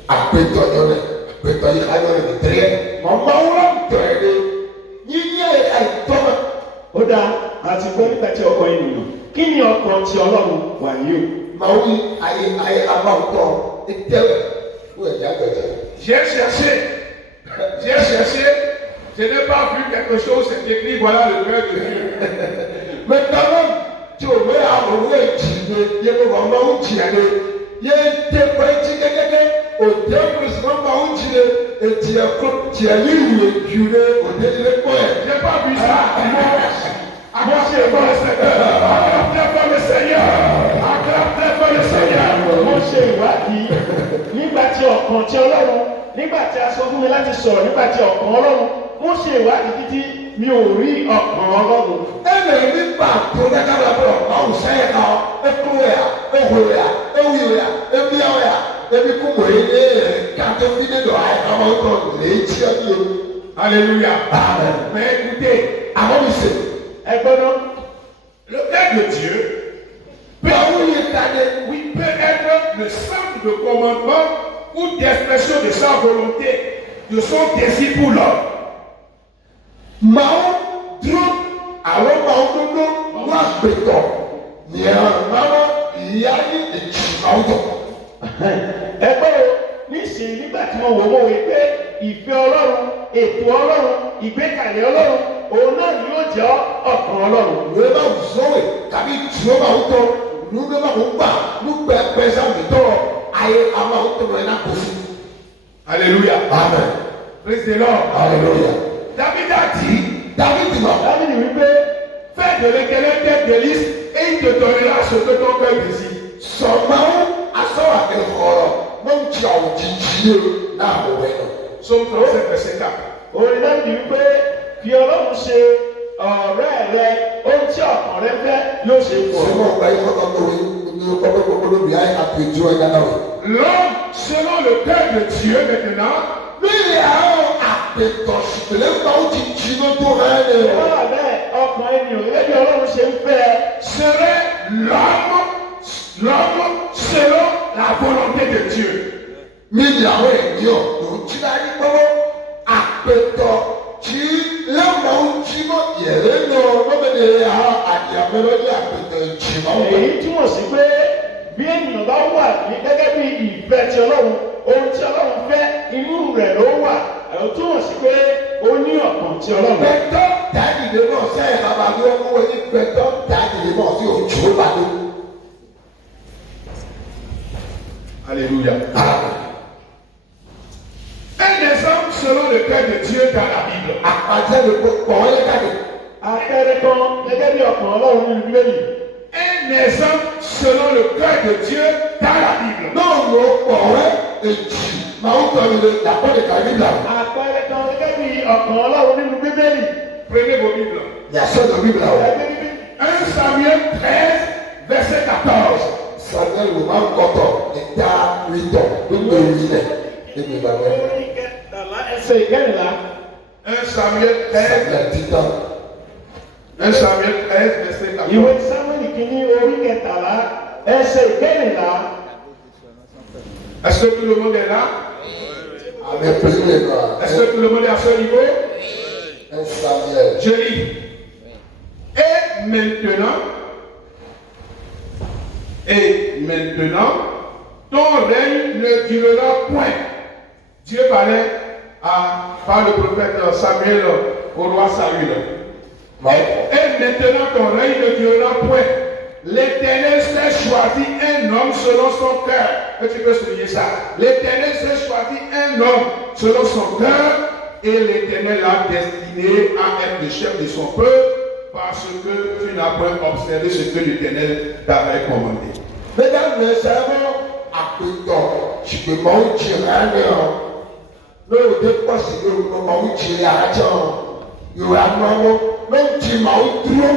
àpètọ̀ yọrẹ àpètọ̀ yìí ayọ̀rẹ̀ ní tẹ́lẹ̀ màmá wúlọ̀ tẹ̀lé yíyí àìtọ́. Ó dáa àti gbọ́ nípa ti ọkàn ènìyàn. Kí ni ọkàn ti Ọlọ́run wà ní o? Màá wí ayé amáwùtọ́ ìtẹ́lẹ̀ wọ ẹ̀já gbẹ̀jẹ̀. J'ai cherché, je n'ai pas vu quelque chose, c'est écrit, voilà le cœur de Dieu. Maintenant, tí o bẹ àwọn owó èjì ni yẹ kó wọn máa ń jìyà ni yẹ tẹ pẹ́ẹ́tì gẹ́gẹ́ òde ọ̀pẹ̀sì wọn máa ń jìyà ètì ẹ̀kọ́ jìyà ní ìwé ju ni òde ilé pọ̀ ẹ̀. J'ai pas vu ça. Moi, c'est pas le Seigneur. Acclame le Seigneur. Acclame le Seigneur. Mo ṣe ìwádìí nígbà tí ọkàn ti Ọlọ́run, nígbà tí a sọ fún mi láti sọ̀rọ̀ nígbà tí ọkàn Ọlọ́run, mo ṣe ìwádìí títí mi ò rí ọkàn Ọlọ́run. Ẹnì nígbà tó dákàrà bọ̀ ọ̀hún sẹ́yìn náà ẹkú yà ẹwù yà ẹwù yà ẹbí yà ẹbí kú wọ̀ ẹ́ kàtó fi dé dọ̀ àyẹ̀ká wọn kọ̀ létí ẹbí o. Alléluia. Amen. Mais écoutez, Àwọn mi sè. Ẹ gbọ́dọ̀. le cœur de Dieu Báwo yẹ ká dé? oui, peut être le centre de commandement ou d'expression de sa volonté, de son désir pour l'homme. Mao dúró àwọn mao dúró wọ́n àgbẹ̀tọ̀ ní ẹ̀rọ ìyá ní èjì mao dọ̀. Ẹgbẹ́ o nísìnyí nígbà tí mo wò ó wí pé ìfẹ́ Ọlọ́run, ètò Ọlọ́run, ìgbékalẹ̀ Ọlọ́run, òun náà ni yóò jẹ́ ọkàn Ọlọ́run. Ìwé bá wù sọ́wọ́ tàbí tí ó bá wù tọ́ ní ó bá wù gbà ní pẹ̀pẹ́ sábì tọ́ ayé àwọn àwọn tó lọ iná kò sí. Alléluia. Amen. Praise the Lord. Hallelujah. David a dit, David mọ̀. Dábìlì wípé fais de l'Éternel tes délices et il te donnera ce que ton cœur désire. Sọ̀gbọ́n asọ́wà ẹ̀họ̀rọ̀ mọ̀ ń tí àwọn jíjí náà wọ̀ ẹ̀ lọ. Psaume 37, verset 4. orin Dábìlì wípé fi Ọlọ́run ṣe ọ̀rẹ́ rẹ, ohun tí ọkàn rẹ fẹ́ yóò ṣe fún ọ. Sọ́gbọ́n ọ̀gá yìí kọ́kọ́ tó wí ní ọkọ̀ gbogbo lóbi ayé àpèjú ẹ̀yà náà wẹ̀. L'homme, selon le cœur de Dieu maintenant, Bíi àwọn àpètọ̀ ṣùgbọ́n máa ń jíjí ló tó rẹ̀ ẹ̀ lọ. Wọ́n wà bẹ́ẹ̀ ọkàn ènìyàn gẹ́gẹ́ bí Ọlọ́run ṣe ń fẹ́ ẹ. serait l'homme selon la volonté de Dieu. Mílí àwọn ènìyàn ló ń jí láyé gbọ́wọ́ àpètọ̀ tí lẹ́mọ̀ ń jí mọ́ yẹ̀rẹ́ lọ lọ́bẹ̀dẹ̀ àwọn àdìyàmẹ́lọ́ ní àpètọ̀ ìjìmọ̀ wọn. Èyí túmọ̀ sí pé bí ènìyàn bá wà ní gẹ́gẹ́ bí ìfẹ́ ti Ọlọ́run, ohun tí Ọlọ́run fẹ́ inú rẹ̀ ló wà. Ó túmọ̀ sí pé ó ní ọkàn ti Ọlọ́run. Pẹ̀tọ́ dàdìlé náà sẹ́yìn bàbá mi ó mú wọlé pẹ̀tọ́ dàdìlé náà sí òjò bàdó. Alléluia. Un exemple selon le cœur de Dieu dans la Bible. Àpàtẹ́ ló pọ̀ wọ́n yẹ káde. Àpẹẹrẹ kan gẹ́gẹ́ bí ọkàn Ọlọ́run nínú Bíbélì. Un exemple selon le cœur de Dieu dans la Bible. Náà ló pọ̀ wẹ́ èjì máa ń tọ́ ilé dàpọ̀ lè kàrí là. Àpẹẹrẹ kan gẹ́gẹ́ bí ọkàn Ọlọ́run nínú Bíbélì. Prenez vos Bibles. Yàtọ̀ lọ bíbélà wọ̀. Ẹgbẹ́ Bíbélì. 1 Samuel 13, verset 14. Samuel ló máa ń kọ́tọ̀ ìta rítọ̀ gbogbo èyí rẹ̀ níbi ìbàdàn. Orin kẹtàlá ẹsẹ̀ ìkẹrìnlá. 1 Samuel 13, Samuel títà. 1 Samuel 13, verset 14. Ìwé Sámúẹ́lì kìíní orí kẹtàlá ẹsẹ̀ ìkẹrìnlá. Est-ce que tout le monde est là? Àmì pèsè náà. Est-ce que tout le monde est à ce niveau? Samuel. Je lis. Et maintenant, ton règne ne durera point. Dieu parlait par le prophète Samuel au roi Saül. Et maintenant, ton règne ne durera point. L'Éternel s'est choisi un homme selon son cœur. Et tu peux souligner ça. L'Éternel s'est choisi un homme selon son cœur. Et l'Éternel l'a destiné à être le chef de son peuple parce que tu n'as point observé ce que l'Éternel t'avait commandé. Mesdames, messieurs, àpètọ̀ ṣùgbọ́n máa ń jẹ rárẹ̀ ọ́. Lóòótọ́ pọ̀ sí lóòótọ́ máa ń jẹ àjọ ìwà náwó ló ń jí máa ń dúró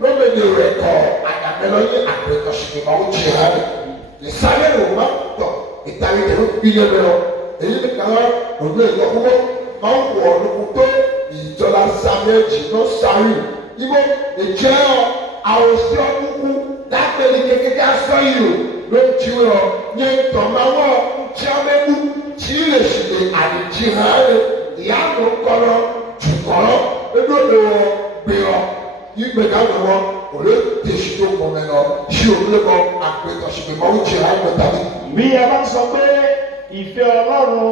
lómìnira rẹ̀ kọ́ àdàmẹ́lọ́ ní àpètọ̀ ṣùgbọ́n máa ń jẹ rárẹ̀. Ìsáré rò máa ń tọ̀ ìtàrí tẹ̀lé gbìyànjú lọ. Èyí nìkan ọ̀dọ́ ìlọ́kúnmọ́ máa ń wọ̀ ọ́nùkú tó ìjọba Samuel jì lọ sáré. Ibo ìjẹ́ àwòsí ọkùnkùn dápẹ́lì kékeré aṣọ yìí ló ń jí wọ̀ ní tọ̀máwọ̀ ńkyámẹ́kù tí lè ṣe àdìjí hàn án ìyá àmọ́ kọ́lọ́ jùkọ́lọ́ edóde wọ gbé ọ ìgbéga lọ wọ òlé tèṣù tó kọ́ mẹ́ lọ ṣí òwúlé bọ àgbẹ̀tọ̀ ṣùgbọ́n máa ń jẹ àgbẹ̀ tàbí. Bí a bá sọ pé ìfẹ́ Ọlọ́run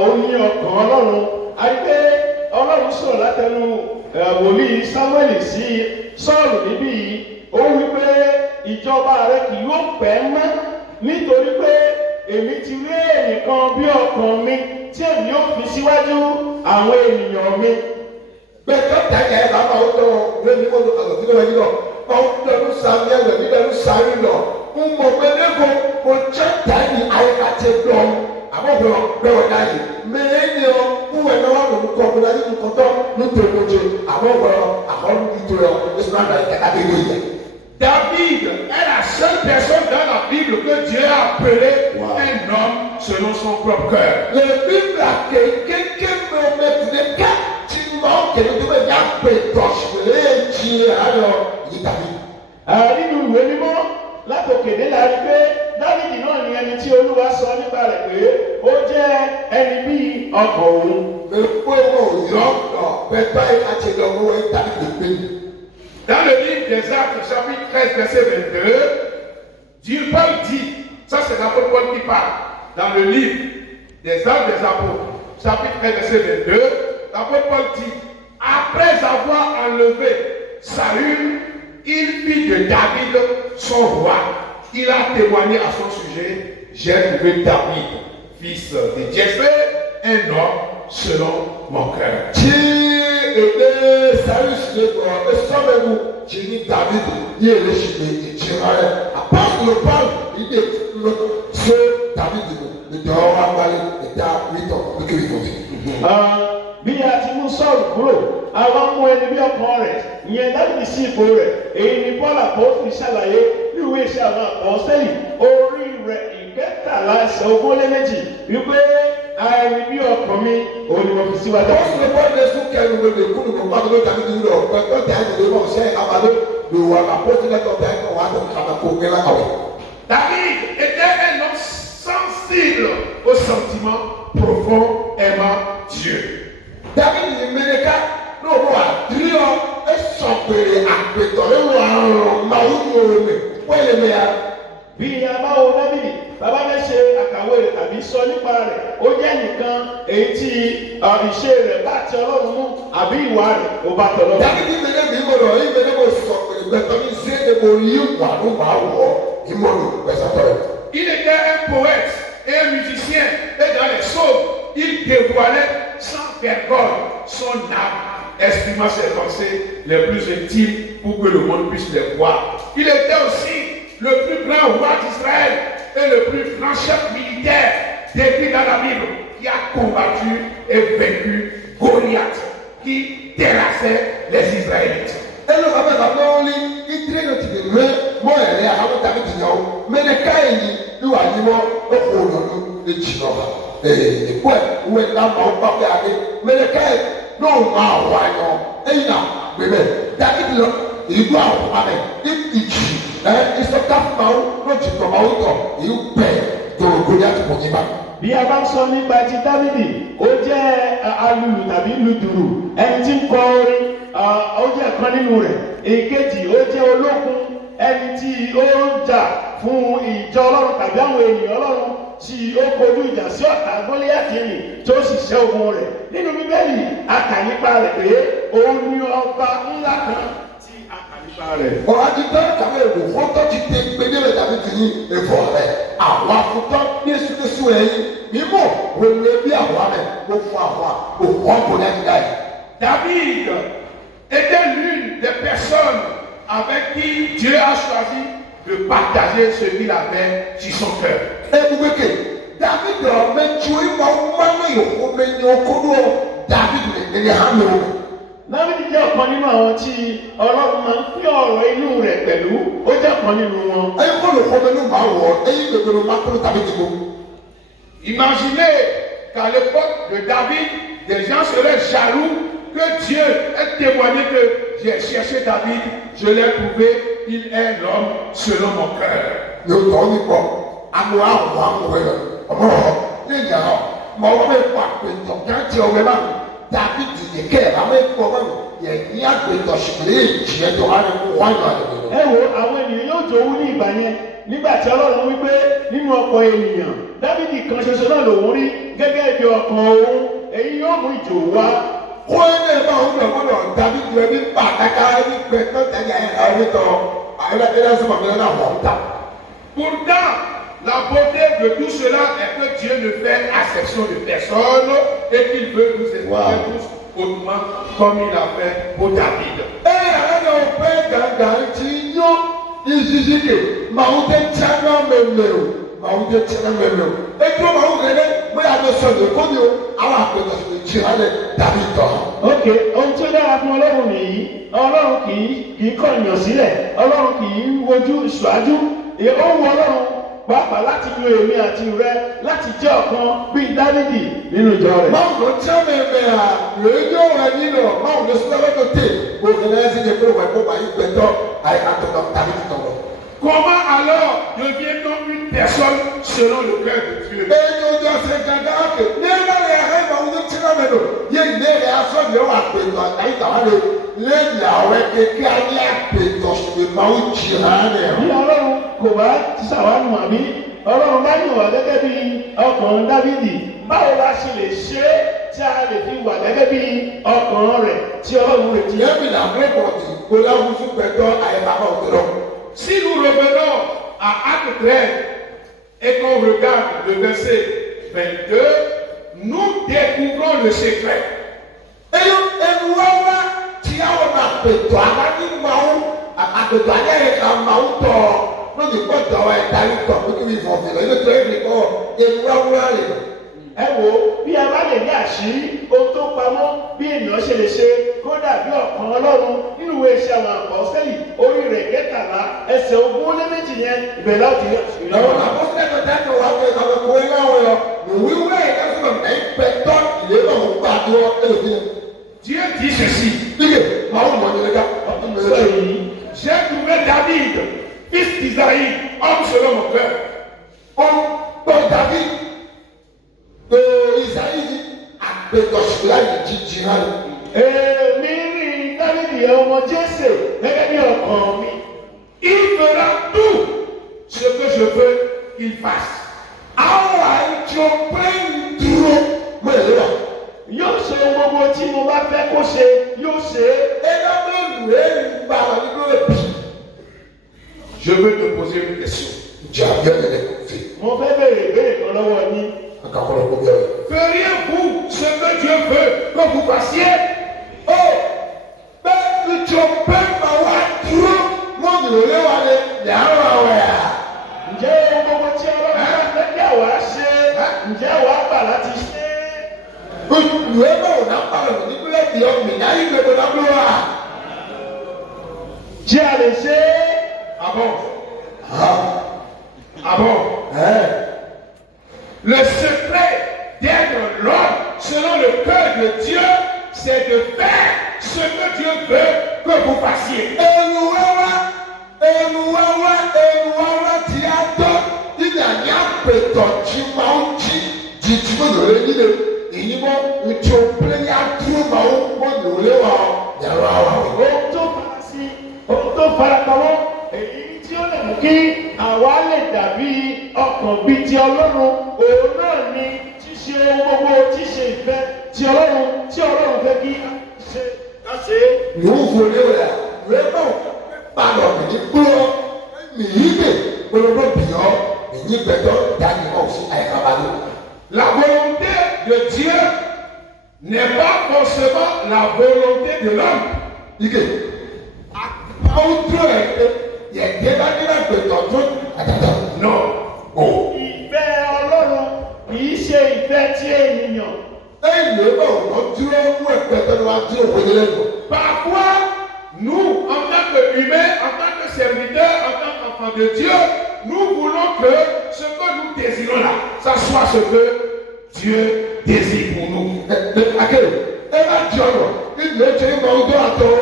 òun ní ọkàn Ọlọ́run, a rí pé Ọlọ́run sọ̀rọ̀ látẹnu wòlíì Sámúẹ́lì sí Sọ́ọ̀lù níbí yìí. Ó wí pé ìjọba rẹ kì yóò pẹ́ mọ́ nítorí pé èmi ti rí ẹnìkan bí ọkàn mi tí èmi yóò fi síwájú àwọn ènìyàn mi. Gbẹ̀tọ̀ tẹ̀lé ẹ̀ bàbá ó tọ̀ lórí kó ló kàlọ́ sílẹ̀ wáyé lọ. Báwo dẹnu Samuel lọ ní dẹnu sáré lọ. Ń mọ̀ pé lẹ́kọ̀ọ́ kò jẹ́ tẹ̀lé ayékàtẹ́ lọ. Àbọ̀ bẹ̀rọ̀ bẹ̀rọ̀ dáyé. Mẹ́ẹ̀ẹ́nì ọ fún ẹ̀ náà wà lórí kọ́ ọ̀gbìn láti nìkan tọ́ nítorí ojú. Àbọ̀ bẹ̀rọ̀ àbọ̀ nítorí ọ ẹ̀sùn náà kẹta bí wọ́n yẹ. David est la seule personne dans la Bible que Dieu a appelé un homme selon son propre cœur. Le Bible a kékeré mẹ́tìlẹ́ ká tí máa ń kéde tó bẹ̀ yá pé tọ̀sílẹ̀ jí ayọ̀ yìí tàbí. Nínú ìwé mímọ́ látòkèdè la rí pé Dáfídì náà ni ẹni tí Olúwa sọ nípa rẹ̀ pé ó jẹ́ ẹni bí ọkàn òun. Dans le livre des Actes, chapitre 13, verset 22, Paul dit, ça c'est l'apôtre Paul qui parle, dans le livre des Actes des Apôtres, chapitre 13, verset 22, l'apôtre Paul dit, après avoir enlevé Saül, il fit de David son roi. Il a témoigné à son sujet, j'ai trouvé David, fils de Jessé, un homme selon mon cœur. Bí a ti mú Sọ́ọ̀lù kúrò, àwa mú ẹni bí ọkàn rẹ̀, ìyẹn Dáfídì sí ipò rẹ̀. Èyí ni Paul àpọ́sítélì ṣàlàyé ní ìwé Iṣẹ́ àwọn Àpọ́sítélì orí rẹ̀ ìkẹtàlá ẹsẹ̀ 22 wípé ẹni bí ọkàn mi òun ni mo fi síwájú. David était un homme sensible aux sentiments profonds, aimant Dieu. David ni Meneka n'o bɔ adiriɔ esɔgbere agbetɔ ewu arɔ mawu nyɔrɔmɛ wɛlɛmɛ ya. Bí a bá wo Dáfídì, bàbá fẹ́ ṣe àkàwé rẹ̀ tàbí sọ nípa rẹ̀, ó jẹ́ nìkan èyí tí ìṣe rẹ̀ bá ti Ọlọ́run mú àbí ìwà rẹ̀ ó bá tọ̀ lọ́wọ́. Dáfídì mẹ́lẹ́ mi mọ̀lọ́ yìí mẹ́lẹ́ mo sọ̀gbere gbẹ̀tọ́ ní sí ẹ̀dẹ̀ mo yí wà ló máa wọ̀ ìmọ̀lù gbẹ̀sàtọ̀ rẹ̀. Il était un poète et un musicien, et dans les psaumes, il dévoilait sans vergogne son âme, exprimant ses pensées les plus intimes pour que le monde puisse les voir. Il était aussi le plus grand roi d'Israël et le plus grand chef militaire décrit dans la Bible, qui a combattu et vaincu Goliath, qui terrassait les Israélites. Ẹnu bàbá bàbá wọn ní ìdílé náà ti lè mẹ mọ ẹ̀rẹ́ àwọn tàbí tìyàwó Mẹ́nẹ́ká yìí ní wà ní wọn ó kó lọ́dún léjì náà. Ẹ̀kọ́ ẹ̀ wọ́n ẹ̀ náà máa ń bá bẹ́ẹ̀ adé Mẹ́nẹ́ká yìí náà máa wà yọ ẹ̀yìn náà gbẹ̀mẹ̀ Dáfídì lọ ìlú àwọn amẹ̀ ìjì ìsọ̀ká máa ń lọ́jì tó máa ń tọ̀ ìlú bẹ́ẹ̀ tó Goliath kò ní bá. Bí a bá ń sọ nípa ti Dáfídì, ó jẹ́ alùlù tàbí lùdùrù, ẹni tí ń kọ orin, ó jẹ́ kan nínú rẹ̀. Èkejì, ó jẹ́ ológun, ẹni tí ó ń jà fún ìjọ Ọlọ́run tàbí àwọn ènìyàn Ọlọ́run tí ó kojú ìjà sí ọ̀tá Gólíátì nì tó sì ṣẹ́ ogun rẹ̀. Nínú Bíbélì, a kà nípa rẹ̀ pé òun ni ọba ńlá kan tí a kà nípa rẹ̀. Ọ̀rọ̀ àdìgbò kàwé ìwò fọ́tọ́ ti tẹ gbẹdẹ́rẹ́ tàbí ti ní ẹ̀fọ́ rẹ̀. Àwọn afutọ́ ní esúkésù ẹ̀yìn mímọ́ wọlé bí àwọn amẹ̀ ló fún àwọn òkú ọ̀pọ̀ náà nígbà yìí. David était l'une des personnes avec qui Dieu a choisi de partager ce qu'il avait sur son cœur. Ebubeke David ọ̀mẹ́tí ìmọ̀ ọmọ yòókù mẹ́ni ọkọ̀dọ̀ David lè hàn mí. Dáfídì jẹ́ ọ̀kan nínú àwọn tí Ọlọ́run máa ń pín ọ̀rọ̀ inú rẹ̀ pẹ̀lú, ó jẹ́ ọ̀kan nínú wọn. Ẹyin kọ́ ló kọ́ mẹ́nu máa wọ̀ ẹyin gbẹgbẹrún máa kúrò tàbí dìbò. Imaginez qu'à l'époque de David, des gens seraient jaloux que Dieu ait témoigné que j'ai cherché David, je l'ai trouvé, il est l'homme selon mon cœur. Yóò tọ́ ní pọ̀, àmọ́ àwọn àwọn ẹ̀ ọmọ ọ̀ ní ìyàrá mọ̀ ọ́ bẹ́ẹ̀ kọ́ àpèjọ káàtì ọ̀wẹ́ máa David yìí kẹ́ ẹ̀ àmọ́ ẹ̀kọ́ máa yẹ ní àpèjọ ṣùgbọ́n èyí jìnnà tó wà ní wọ́n yọ àdìgbò. Ẹ wo àwọn ènìyàn yóò jowú ní ìgbà yẹn nígbà tí Ọlọ́run wípé nínú ọkọ̀ ènìyàn Dáfídì kan ṣoṣo náà lòun rí gẹ́gẹ́ bí ọkàn òun, èyí yóò mú ìjò wá. Wọ́n ní ẹ̀ máa ń gbọ́dọ̀ David rẹ̀ ní pàtàkì ní pẹ̀tọ́ tẹ̀lé ẹ̀rọ tọ̀ ayélujára sọ̀rọ̀ mi náà wọ̀ ta. Pourtant, la beauté de tout cela est que Dieu ne fait exception de personne et qu'il veut nous écouter tous autrement comme il a fait pour David. Ẹ̀rọ pé gàgà ti yó ìṣiṣike màá ń tẹ́ tíáná mẹ́mẹ́ o màá ń tẹ́ tíáná mẹ́mẹ́ o. Ètò màá ń rẹ̀ bóyá lọ sọ̀rọ̀ kó ní o àwọn àpèjọ sọ̀rọ̀ jí alẹ́ dàbí tọ̀. Ok, ohun tí ó dára fún Ọlọ́run nìyí, Ọlọ́run kì í kọ̀yàn sílẹ̀, Ọlọ́run kì í wojú ìṣáájú, ó wù Ọlọ́run pàápàá láti lo èmi àti rẹ láti jẹ́ ọ̀kan bíi Dáfídì nínú ìjọ rẹ̀. Báwo ló tí a mẹ́mẹ́ à lóyún ọ̀rọ̀ nínú báwo ló sọ lọ́dọ̀ tè òkè náà sì lè kó wẹ̀ kó bá yí gbẹ̀tọ̀ àìkàtọ̀ tàbí títọ̀ wọ̀. Comment alors deviens-nous une personne selon le cœur de Dieu. Enyo jọ ṣe dandan ake n'ebe ya ha ma wo ti na me no ye ne ya so le wa pe to ai ta wa le ya we ke ani ape to so ma wo ji ha ne. Bí Ọlọ́run kò bá ti ṣàwánù àbí Ọlọ́run bá yàn wá gẹ́gẹ́ bí ọkàn Dávídì, báwo la ṣe lè ṣe é tí a lè fi wà gẹ́gẹ́ bí ọkàn rẹ̀ tí Ọlọ́run retí? Ye bi na me ko ti ko la wu su pe to ai ba ba o to. Si nous revenons à Acte 13 et qu'on regarde le verset 22, nous découvrons le secret. Eyo enuwa ti awo na pe to ala ni ma wo ape to ala e ka ma wo to no di ko to wa ta ni to ko ki fo fi lo ile to e ko enuwa le. Ẹ wo bí a bá lè ní àṣírí ohun tó pamọ́ bí ènìyàn ṣe lè ṣe kó dàbí ọ̀kan Ọlọ́run nínú ìwé Iṣẹ́ àwọn Àpọ́sítélì orí rẹ̀ 13 ẹsẹ̀ 22 yẹn ìbẹ̀rẹ̀ láti rí àṣírí. Àwọn àpọ́sítélì kan tẹ́ wa pé àwọn kò wé láwọn yọ wíwúrẹ́ yìí ká sọ̀rọ̀ ẹ̀ pẹ́ tọ́ ìlé náà wọ́n gbà tó ẹlòmíràn. Dieu dit ceci. Dígè máa ń mọ̀ nílẹ̀ ká ọtún mi lẹ́yìn. J'ai trouvé David, fils d'Isaïe, homme selon mon cœur. Ó gbọ́ David pé Isaí àgbẹ̀tọ̀sílá yìí jíjí hàn. Èmi rí Dávídì ọmọ Jésè gẹ́gẹ́ bí ọkàn mi. Il fera tout ce que je veux qu'il fasse. Àwọn àìjọ pé ń dúró mọ̀lẹ́ wa. Yóò ṣe gbogbo tí mo bá fẹ́ kó ṣe yóò ṣe é. Ẹ̀dá mélòó ẹ̀ ń gbà wà nínú ẹ̀bí. Je veux te poser une question. Ìjà abẹ́rẹ́ kò fi. Mo fẹ́ béèrè ìbéèrè kan lọ́wọ́ yín. Akakọ̀rọ̀ kò bẹ̀rẹ̀. Feriez-vous ce que Dieu veut que vous fassiez? Oh! Bẹ́ẹ̀ni ìjọ pé mà wá dúró mọ́ni òye wa lè yàrá àwẹ̀ à. Ǹjẹ́ ohun gbogbo tí Ọlọ́run bá fẹ́ kí àwa ṣe ǹjẹ́ àwa gbà láti ṣe é? Ìwé náà ò ná pàrọ̀ ní bílẹ̀dì ọ̀gbìn náà yí gbogbo náà ló wà. Ṣé a lè ṣe é? Ah bon? Ah bon? Le secret d'être l'homme selon le cœur de Dieu, c'est de faire ce que Dieu veut que vous fassiez. Enuwawa ti a tọ́ níbi àní àpètọ̀ tí máa ń jí tí mo lò lé nílé èyí mọ́ ètò òpilẹ̀ ní adúró máa ń mọ́ lò lé wa yàrá wa. Ohun tó fara pamọ́ èyí tí ó lè mú kí àwa lè dàbí ọkàn bíi ti Ọlọ́run òun náà ni ṣíṣe gbogbo ṣíṣe ìfẹ́ ti Ọlọ́run tí Ọlọ́run fẹ́ kí a ṣe. Yóò wọlé wẹ̀ wẹ́ náà pàlọ́ mi ní kúrò mi yí bè polówó bìọ́ mi yí bẹ̀tọ̀ dání ọ̀ sí àyíká ló. La volonté de Dieu n'est pas forcément la volonté de l'homme. Ike àwọn tó yẹ bá nílẹ̀ gbẹ̀tọ̀ tó àtàtà. Non. Oh. Ìfẹ́ Ọlọ́run kì í ṣe ìfẹ́ tí ènìyàn. Ẹ̀yìn ló bá wọn dúró mú ẹ̀pẹ́ tó wá dúró wọlé lẹ́nu. Parfois, nous, en tant qu'humains, en tant que serviteurs, en tant qu'enfants de Dieu, nous voulons que ce que nous désirons là, ça soit ce que Dieu désire pour nous. Akérò, ẹ bá di ọ̀rọ̀, ìlú ẹ̀jẹ̀ máa ń dọ́ àtọ́,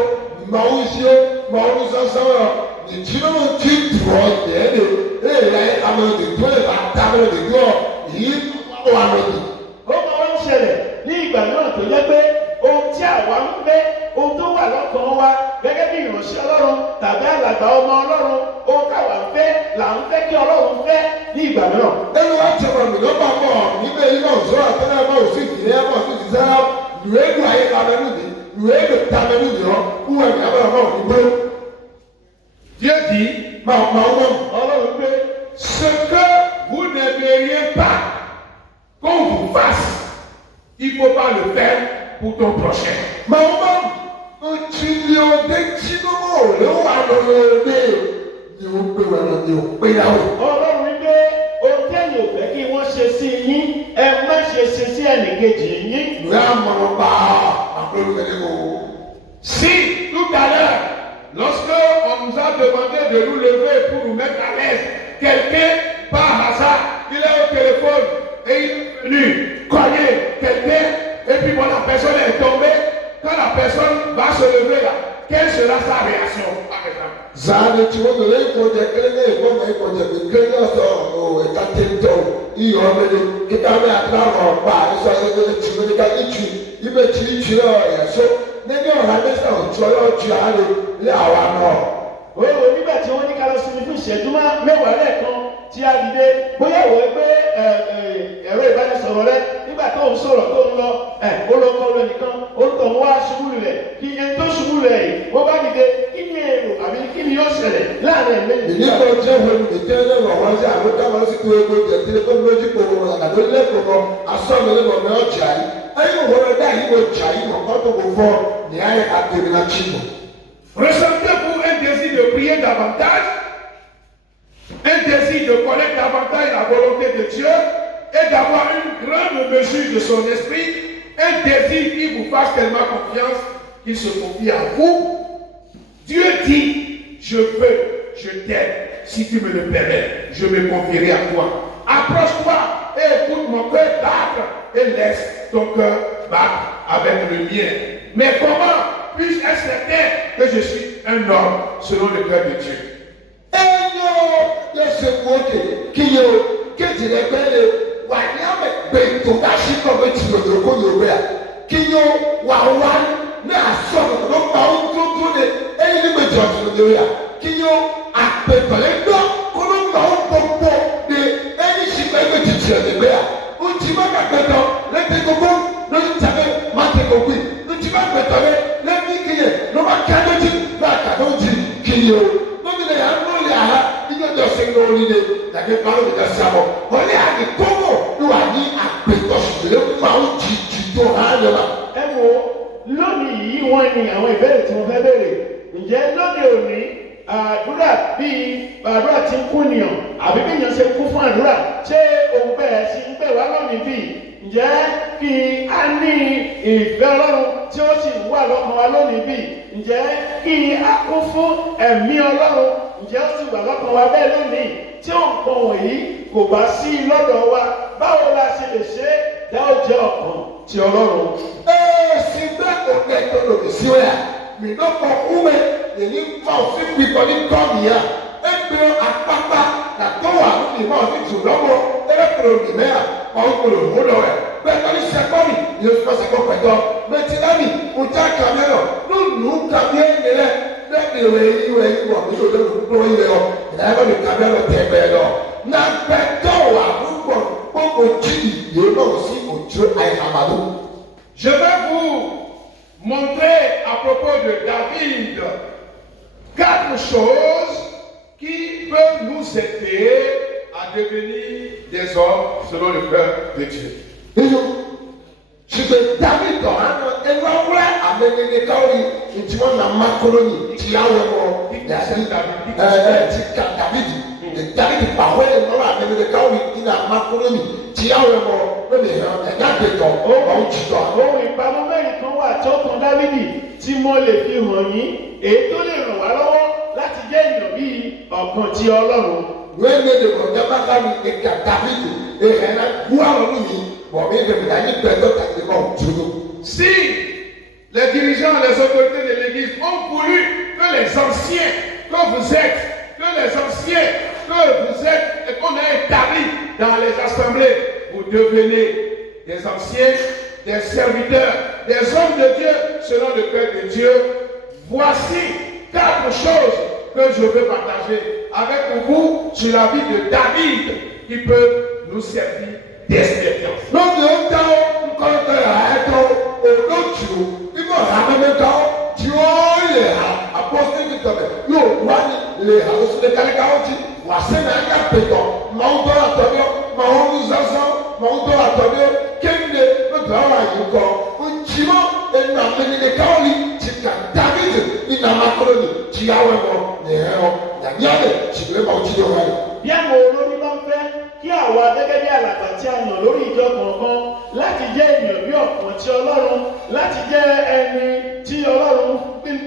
máa ń ṣe, máa ń sọ́sọ́ rọ̀, ìjìnlẹ̀ ti dùn ọ́ yẹ́nì, èèyàn àwọn ìdìbò ìlà dábẹ́rẹ́ ìdìbò yìí wà lónìí. Ó máa ń ṣẹlẹ̀ ní ìgbà náà tó jẹ́ pé ohun tí àwa ń fẹ́, ohun tó wà lọ́kàn wa gẹ́gẹ́ bí ìránṣẹ́ Ọlọ́run tàbí àgbàgbà ọmọ Ọlọ́run, ohun káwa ń fẹ́ là ń fẹ́ kí Ọlọ́run fẹ́ ní ìgbà náà. Ẹnu wa ti ọ̀rọ̀ mi lọ́pàá mọ̀ níbẹ̀ yìí náà sọ̀rọ̀ àtẹ́lẹ̀ náà ò sì kìí ẹ̀ mọ̀ sí ti sẹ́yà lùwẹ́dù ayé lamẹ́nu ni lùwẹ́dù tamẹ́nu ni ọ́ wúwo ẹ̀mí abẹ́rẹ́ náà ní gbé. Dieu dit, Ọlọ́run pé ce que vous n'aimeriez pas qu'on vous fasse, il ne faut pas le faire pour ton prochain. Ntìlì òde tí ló mọ̀ ò lé wà lọ́lọ́dẹ ni ó pé wà lọ́dẹ ò pé yàwó. Ọlọ́run pé ohun tẹ́yìn ò fẹ́ kí wọ́n ṣe sí yín ẹ má ṣe ṣe sí ẹnìkejì yín. Ìwé àmọ̀ràn bá àpérò o. Si tout à l'heure, lorsque on nous a demandé de nous lever pour nous mettre à l'aise, quelqu'un par hasard, il est au téléphone et il est venu cogner quelqu'un et puis bon, la personne est tombée. Quand la personne va se lever là, quelle sera sa réaction par exemple? Zane tí wọ́n lè kọjá kéré ìwọ́n náà kọjá pé kéré ọ̀sọ̀ ẹ̀ka tẹ̀ntẹ̀ iyọ̀ ọ̀mẹ́lẹ̀ kíkà ní àtàwọn ọ̀pá àìsàn ẹgbẹ́ tí wọ́n ní ká ìtù ibẹ̀ tí ìtù ẹ̀ so níbi ọ̀rá mẹ́sà òtún ọlọ́ọ̀tún àárẹ̀ lé àwa náà. Òwò nígbà tí wọ́n ní ká lọ sinmi fún ìṣẹ́jú mẹ́wàá lẹ́ẹ̀kan tí a dìde bóyá ìwọ gbé ẹ̀rọ ìbánisọ̀rọ̀ rẹ nígbà tó ń sọ̀rọ̀ tó ń lọ olóńgbò lónìkan orúkọ wá ṣubú rẹ̀ kí ẹni tó ṣubú rẹ̀ yìí wọ́n bá dìde kí ni èrò àbí kí ni yóò ṣẹlẹ̀ láàrin ẹ̀mẹ́jì. Nígbà tí wọ́n ń gbé lẹ́wọ̀ wọ́n ṣe àwọn káwọn sì tó egbò jẹ̀dílé tó lójú kòkòrò àgbàdo lẹ́kọ̀ọ́ asọ́nulẹ́wọ̀ náà jà yìí ayé òwúrọ̀ dá yìí wọ́n jà yìí wọ́n kọ́ tó kò fọ́ ní ayé àtẹ̀mí náà tì mọ́. Ressentez-vous un désir de prier davantage, un désir de connaître davantage la volonté de Dieu et d'avoir une grande mesure de son esprit, un désir qui vous fasse tellement confiance qu'il se confie à vous. Dieu dit, je veux, je t'aime, si tu me le permets, je me confierai à toi. Approche-toi et écoute mon cœur battre et laisse ton cœur battre avec le mien. Mais comment puis-je être certain que je suis un homme selon le cœur de Dieu? Lónìí yìí wọ́n ní àwọn ìbéèrè tí wọ́n fẹ́ béèrè. Ǹjẹ́ lóde òní àdúrà bíi àdúrà tí ń kú nìyàn àbí bí èèyàn ṣe kú fún àdúrà ṣé òun bẹ̀rẹ̀ sí ń bẹ̀ wá lónìí bíi ǹjẹ́ kí a ní ìfẹ́ Ọlọ́run tí ó sì wà lọ́kàn wa lónìí bíi ǹjẹ́ kí a kún fún ẹ̀mí Ọlọ́run ǹjẹ́ ó sì wà lọ́kàn wa bẹ́ẹ̀ lónìí tí nǹkan wọ̀nyí kò bá sí lọ́dọ̀ wa báwo la ṣe lè ṣe é dá ó jẹ́ ọ̀kan ti Ọlọ́run. Síbẹ̀ kò kẹ́kọ̀ọ́ lòdì sí wẹ̀ mi ló kọ kúmẹ̀ èyí kọ́ sí pípọ̀ ní kọ́ọ̀mù yá ẹgbẹ́ apápá nàtọ́ wà ní ìmọ̀ sí tù lọ́wọ́ ẹlẹ́kọ̀ọ́ nìmẹ́yà ọ̀gbọ̀n òwúlọ̀ rẹ̀ pẹ̀lú sẹ́kọ̀rì ní oṣù pẹ̀sẹ̀kọ̀ pẹ̀tọ́ mẹtìlámì ọjà kàmẹ́rọ̀ lónìí kàmẹ́rọ̀ nílẹ̀ lẹ́bi ìwẹ̀ ìwẹ̀ ìwọ̀ mi ló lẹ́nu kúrò ilẹ̀ ọ ìdáyẹ̀wò ní kàmẹ́rọ̀ tẹ̀ bẹ́ẹ̀ lọ na pẹ̀tọ́ wà púpọ̀ gbogbo jìnnì yóò náà sí òjò àìhàmàlú. Je vais vous montrer à propos de David 4 choses qui peuvent nous aider à devenir des hommes selon le cœur de Dieu. Ṣùgbọ́n David ọ̀hánà ẹnu awúrẹ́ àmẹ́nìkàwé tí wọ́n nà makoroni tí yàwó ẹ̀wọ̀ David pàwọ́ ẹ̀ lọ́wọ́ àmẹ́nìkàwé tí nà makoroni tí yàwó ẹ̀wọ̀ lónìí ẹ̀dá gbẹ̀tọ̀ ọ̀hún jìtọ̀. Ohun ìpamọ́ mẹ́rin kan wà tó kan Dávidi tí mo lè fi hàn yín èyí tó lè ràn wá lọ́wọ́ láti jẹ́ èèyàn bíi ọ̀kan ti Ọlọ́run. Wẹ́n ní ẹ̀dẹ̀ kọ̀ọ̀dé bá ká mi ẹ̀ka David ẹ̀hẹ́nà buwá lọ́nu yìí. Si les dirigeants, les autorités de l'Église ont voulu que les anciens, que vous êtes, et qu'on a établi dans les assemblées, vous devenez des anciens, des serviteurs, des hommes de Dieu, selon le cœur de Dieu. Voici 4 choses que je veux partager avec vous sur la vie de David qui peuvent nous servir d'expérience. Lóde ó dá nkọ́ńtà ẹ̀ẹ́dọ́ olóòtú nínú àmẹ́mẹ́ta tí ó lè ha apọ́sítẹ́ẹ̀tì tọ̀bẹ̀ yóò wá ní lè ha oṣù lè kálíkà ọtí wà sẹ́ni àyà pẹ̀tọ̀ màá ń tọ́ àtọ́bíọ́ màá ń zazán màá ń tọ́ àtọ́bíọ́ kéde lóde àwọn àyè kọ́ ojúmọ́ ẹnu àmẹ́nìkàwé ti kà David nínú àmàkọ́lọ́nì tí yàwó ẹ̀mọ́ nìyẹn yàgbé ṣùgbọ́n ẹ̀ máa ń jí lọ́wọ́ yìí. Bí àwọn olórí bá ń fẹ́ kí àwa gẹ́gẹ́ bí alàgbà tí a yàn lórí ìjọ kọ̀ọ̀kan láti jẹ́ ènìyàn bí ọ̀kan tí Ọlọ́run láti jẹ́ ẹni tí Ọlọ́run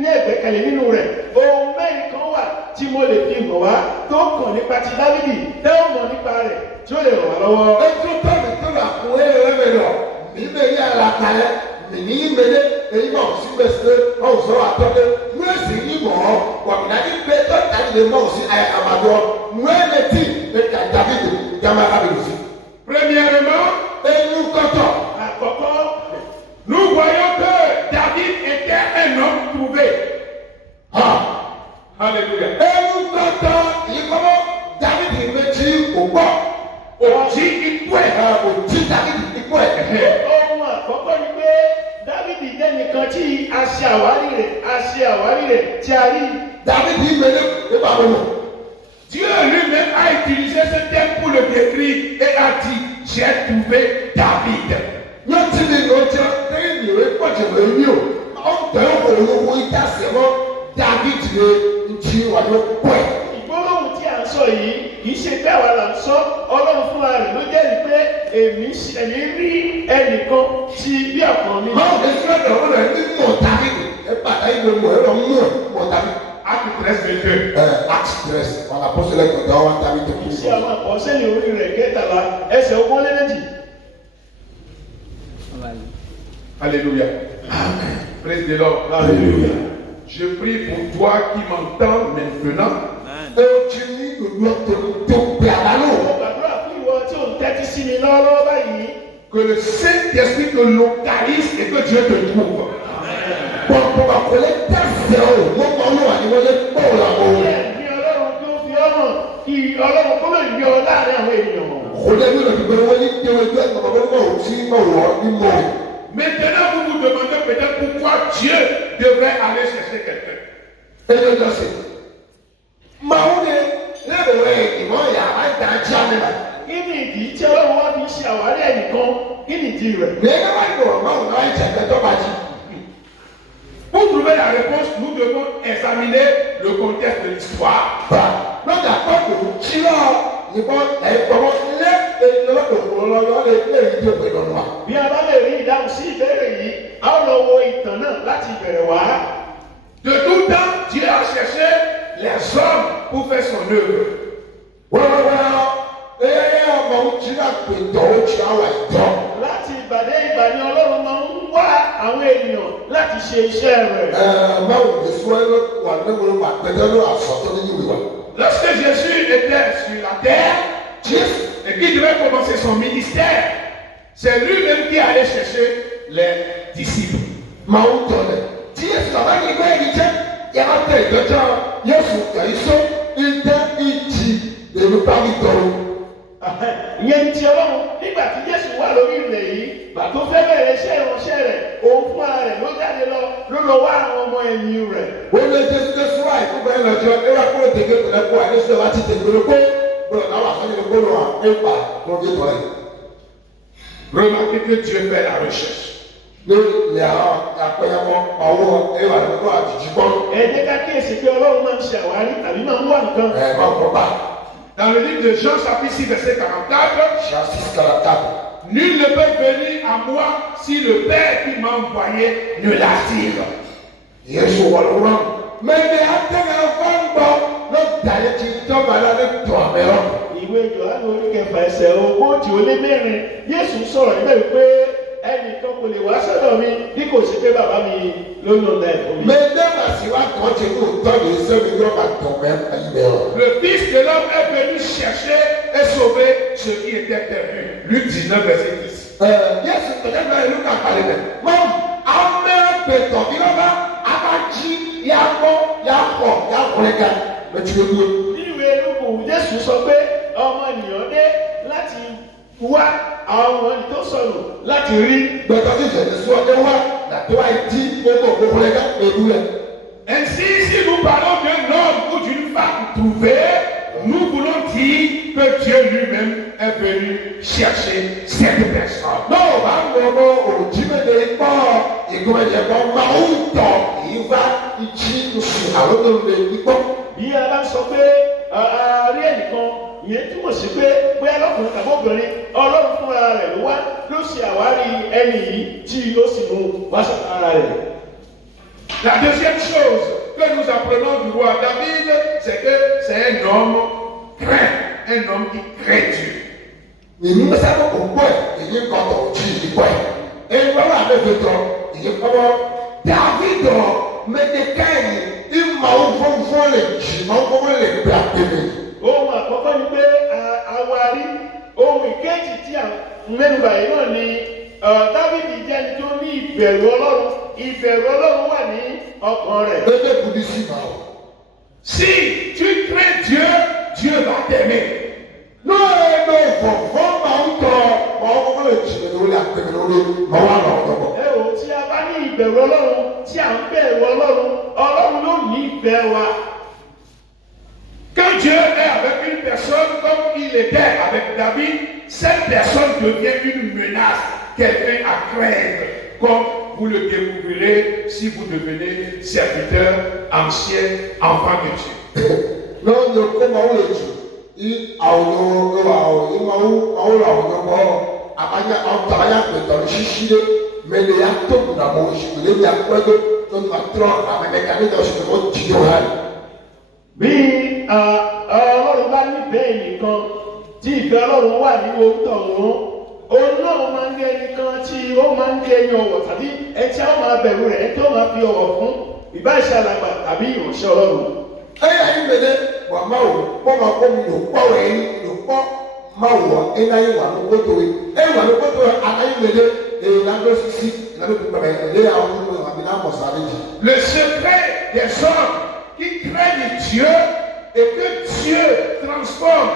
ní ẹ̀gbẹ́kẹ̀lé nínú rẹ̀ ohun mẹ́rin kan wà tí mo lè fi hàn wá tó kàn nípa ti Dávidi tẹ́ ò mọ̀ nípa rẹ̀ tí ó lè ràn wá lọ́wọ́. Ètò tọ́lù tó là kún ẹ̀rẹ́mẹ̀rọ̀ níbẹ̀ yẹ àlàkalẹ̀ nìyí mẹ́lẹ́ èyí máa sí mẹ́sẹ̀ máa sọ àtọ́lé múlẹ̀sì yìí mọ̀ ọ́ wàmìnàdí pé tọ́ta lè máa sí àmàdọ́ múlẹ̀tì ẹ̀ka David jama abẹ́lẹ́sì. Premièrement, ẹnu kọ́tọ̀. Àkọ́kọ́, nous voyons que David était un homme trouvé. Alléluia. ẹnu kọ́tọ̀ yìí kọ́mọ́ David méjì ògbọ́. Òjì ikú ẹ̀. òjì David ikú ẹ̀. ohun àkọ́kọ́ ni pé Dáfídì jẹ́ nìkan tí a ṣe àwárí rẹ̀ tí a rí. David mẹ́lẹ́ nípa wọn. Dieu lui-même a utilisé ce terme pour le décrire et a dit, j'ai trouvé David. yóò ti di ní ọjọ́ lẹ́yìn ìwé pọ̀jùmọ̀ ẹ̀mí o ọ̀tẹ̀ olówó ìdásẹ̀mọ́ David lè jí wà ló pọ̀ ẹ̀. Ìgbólóhùn tí a ń sọ yìí kì í ṣe pé àwa là ń sọ, Ọlọ́run fúnra rẹ̀ ló jẹ́rìí pé èmi rí ẹnìkan tí bí ọkàn mi. báwo ni sọ́dọ̀ ọ̀rọ̀ rẹ̀ ní mọ̀ David ẹ pàtàkì ìwé mọ̀ ẹ̀rọ mọ̀ David. Acte 13, 22. Acte 13 wọn àpọ́sẹ̀lẹ̀ kọ̀dọ̀ àwọn David tó kú. Iṣẹ́ àwọn àpọ̀sẹ́lẹ̀ orí rẹ̀ kẹtàlá ẹsẹ̀ ogúnléméjì. Alléluia. Praise the Lord. Alléluia. Je prie pour toi qui m'entends maintenant. ẹ o ti ní ìlú tó gbé àlálò. Mo gbàdúrà fún ìwọ tí ò ń tẹ́tí sí mi lọ́wọ́lọ́wọ́ báyìí. Que le Saint-Esprit te localise et que Dieu te trouve. pọ̀pọ̀ àkọlé tẹ̀sẹ̀ o mo mọ̀ ọ́nà àníwọlé pọ̀ làwọn. Ní Ọlọ́run tó fi ọ́ hàn kí Ọlọ́run kó lè yọ láàrin àwọn ènìyàn. Kódé bí lọ́dún gbẹ́rẹ́ wọ́n ní déwé gbé ẹ̀gbọ́n bàbá náà ò tí mà wọ́ ní mọ̀ ọ́. Maintenant, vous vous demandez peut-être pourquoi Dieu devrait aller chercher quelqu'un. Ẹjọ́ jọ sí. Màá ń lérò rẹ̀ ìmọ̀ yàrá ìdájí àmìlà. Kí ni ìdí tí Ọlọ́run wá fi ṣe àwárí ẹnìkan? Kí ni ìdí rẹ̀? Ní ẹgbẹ́ bá yọ̀ ọ̀rọ̀ máa ń náà ìjẹ̀kẹ́ tó bá jí. Pour trouver la réponse, nous devons examiner le contexte de l'histoire. Bà lọ́jà pọ̀pọ̀ tí lọ ìbọn ẹ̀gbọ́n lé ìlọ́dọ̀kọ̀ lọ́yọ́ lé ìdí òpè lọ́nà. Bí a bá lè rí ìdáhùn sí ìbéèrè yìí, a ó lọ wo ìtàn náà láti ìbẹ̀rẹ̀ wá. De tout temps, Dieu a cherché les hommes pour faire son œuvre. Wọ́wọ́wọ́ ẹ̀yẹ́ ọmọ òjì náà pè tọ́ òjì àwọn ẹ̀jọ́. Láti ìgbà dé ìgbà ni Ọlọ́run máa ń wá àwọn ènìyàn láti ṣe iṣẹ́ rẹ̀. Báwo ni sọ́yọ́ wà lẹ́wọ̀n wà pẹ̀lú àsọ̀tọ́ nínú ìwà? Lorsque Jésus était sur la terre, et qu'il devait commencer son ministère, c'est lui-même qui allait chercher les disciples. Máa ń tọ̀lẹ̀. Tí Yéṣu bàbá yìí gbé ẹni jẹ́, yàrá tẹ̀ ìdọ́jọ́ Yéṣu kàìsó ìdẹ́ ìjì èrò bá mi tọrọ. Ìyẹn ti Ọlọ́run nígbà tí Jésù wà lórí ilẹ̀ yìí, gbà tó fẹ́ bẹ̀rẹ̀ iṣẹ́ ìránṣẹ́ rẹ̀, òun fún ara rẹ̀ ló jáde ló lọ wá àwọn ọmọ ẹ̀yìn rẹ̀. Ó lé Jésù wá ìkúgbà ẹ̀ lọ́jọ́ ẹ̀rọ kúrò tèké tẹ̀lé kó àdéṣe wa ti tèké ló pé bọ̀dọ̀ náà wà sọ́ni ló gbọ́dọ̀ wà ẹ̀pà lọ́jọ́ tọ́ ẹ̀. Remarquez que Dieu fait la recherche. Ní ilẹ̀ àwọn àpẹyẹmọ ọwọ́ ẹ̀rọ àdúgbò àjèjì gbọ́. Ẹ jẹ́ ká kíyèsí pé Ọlọ́run máa ń ṣe àwárí tàbí máa ń wá nǹkan. Máa kọ́ bá. Dans le livre de Jean, chapitre 6, verset 44, Ṣàṣì kàràkàrà. nul ne peut venir à moi si le Père qui m'a envoyé ne l'attire. Yéṣu wọlé mẹ́ni àtẹ̀lẹ́ fún gbọ́ ló dàyé ti tọ́ba lálẹ́ tó àmẹ́rọ. Ìwé Jòhánù orí kẹfà ẹsẹ̀ ogójì ó lé mẹ́rin, Jésù sọ̀rọ̀ níbẹ̀ wípé ẹnìkan kò lè wá sọ́dọ̀ mi bí kò sí pé bàbá mi ló ń lọ náà fún mi. Mẹ́ni màsí wá kàn ti kú tọ́jú sẹ́mi yóò máa tọ̀ mẹ́ ẹ̀yìn Le Fils de l'homme est venu chercher et sauver ce qui était perdu. Luc 19, verset 10. Yéṣu tẹ̀lé náà ìlú kan parí rẹ̀. Mọ́ amẹ́pẹ̀tọ̀ bí wọ́n bá abájí yà kọ́ yà kọ̀ yà kọ́lé ká lọ́tí ló dúró. Ìwé Lúùkù, Jésù sọ pé ọmọ ènìyàn dé láti wá àwọn ẹni tó sọnù láti rí. Gbẹ̀tọ̀ sí ìṣẹ̀lẹ̀ sí ọdẹ wá làtọ́ àìtí gbogbo kọ́lé ká pẹ̀lú rẹ̀. Ainsi, si nous parlons d'un homme ou d'une femme trouvée, nous voulons dire que Dieu lui-même est venu chercher cette personne. Náà bá ń gbọ́ òjìmẹ̀lẹ̀ gbọ́ ìgbọ̀nyẹ̀ gbọ́ máa ń tọ̀ ìwà ìjì oṣù àwọn tó ń lè gbọ́. Bí a bá sọ pé a rí ẹnìkan, ìyẹn túmọ̀ sí pé bóyá lọ́kùnrin tàbí obìnrin, Ọlọ́run fúnra rẹ̀ ló wá ló ṣe àwárí ẹni yìí tí ó sì mú wá sí ara rẹ̀. La deuxième chose que nous apprenons du roi David, c'est que c'est un homme craint, un homme qui craint Dieu. Ìní sábà kò gbọ́ ẹ̀ èyí kan tọ̀ ojú ìdí gbọ́ ẹ̀. Ẹni wọ́n wà lẹ́gbẹ̀ẹ́ tán ìyẹn kọ́mọ́ David Mẹ́dẹ́káì ìmọ̀ òfófó lè jì mọ́ òfófó lè gbà pèmí. Ohun àkọ́kọ́ ni pé àwárí ohun ìkejì tí a mẹ́nubà yìí náà ni Dáfídì jẹ́ ẹni tó ní ìbẹ̀rù Ọlọ́run. Ìbẹ̀rù Ọlọ́run wà ní ọkàn rẹ̀. Bébè kùdí sí ma o. Si tu crains Dieu, Dieu va t'aimer. N'o fọ̀fọ́ máa ń tọ òfófó lè jì mí lórí àpèmí lórí mọ́ wà lọ́wọ́. Ẹ o tí a bá ní ìbẹ̀rù Ọlọ́run tí a ń bẹ̀rù Ọlọ́run, Ọlọ́run yóò ní ìfẹ́ wa. Quand Dieu est avec une personne comme il était avec David, cette personne devient une menace, quelqu'un à craindre, comme vous le découvrirez si vous devenez serviteur, ancien, enfant de Dieu. Non, ne comment on le dit? Il a il m'a abanya antaya dans le chichi, mais les actes de la bouche, les actes de la trompe, avec les amis dans ce monde, bí Ọlọ́run bá nífẹ̀ẹ́ ẹnìkan tí ìfẹ́ Ọlọ́run wà nínú orúkọ òun náà máa ń gbé ẹnìkan tí ó máa ń gbé ẹni ọ̀wọ̀ tàbí ẹni tí a máa bẹ̀rù rẹ̀ ẹni tó máa fi ọ̀wọ̀ fún ìbáṣẹ́ alàgbà tàbí ìránṣẹ́ Ọlọ́run. ẹ̀yà yìí mẹ́lẹ́ wà máa wò wọ́n máa kó mi lò pọ̀ rẹ̀ yìí lò pọ̀ máa wò ẹ̀yà yìí wà ní kótó yìí ẹ̀yà wà ní kótó yìí àyè mẹ́lẹ́ èyí lábẹ́ sisi lábẹ́ pípẹ́ ẹ̀yà àwọn ọmọ àbí náà mọ̀ sáré yìí. Le secret des hommes qui craignent Dieu et que Dieu transforme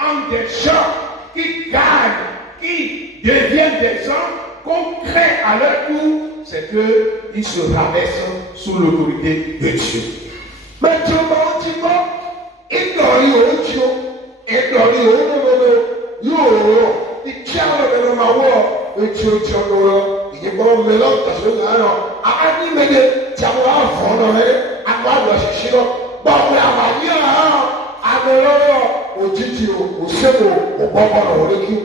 en des gens qui gagnent, qui deviennent des hommes concrets à leur tour, c'est qu'ils se rabaissent sous l'autorité de Dieu. Mais tu m'as dit quoi? Il doit y avoir Dieu, il doit y avoir il tient le mawa, et Dieu tient le il est bon mélange parce que alors à animer tiens moi avant à moi doit chercher bon la manière à me òjijì òṣèlú òpópónà oríkì.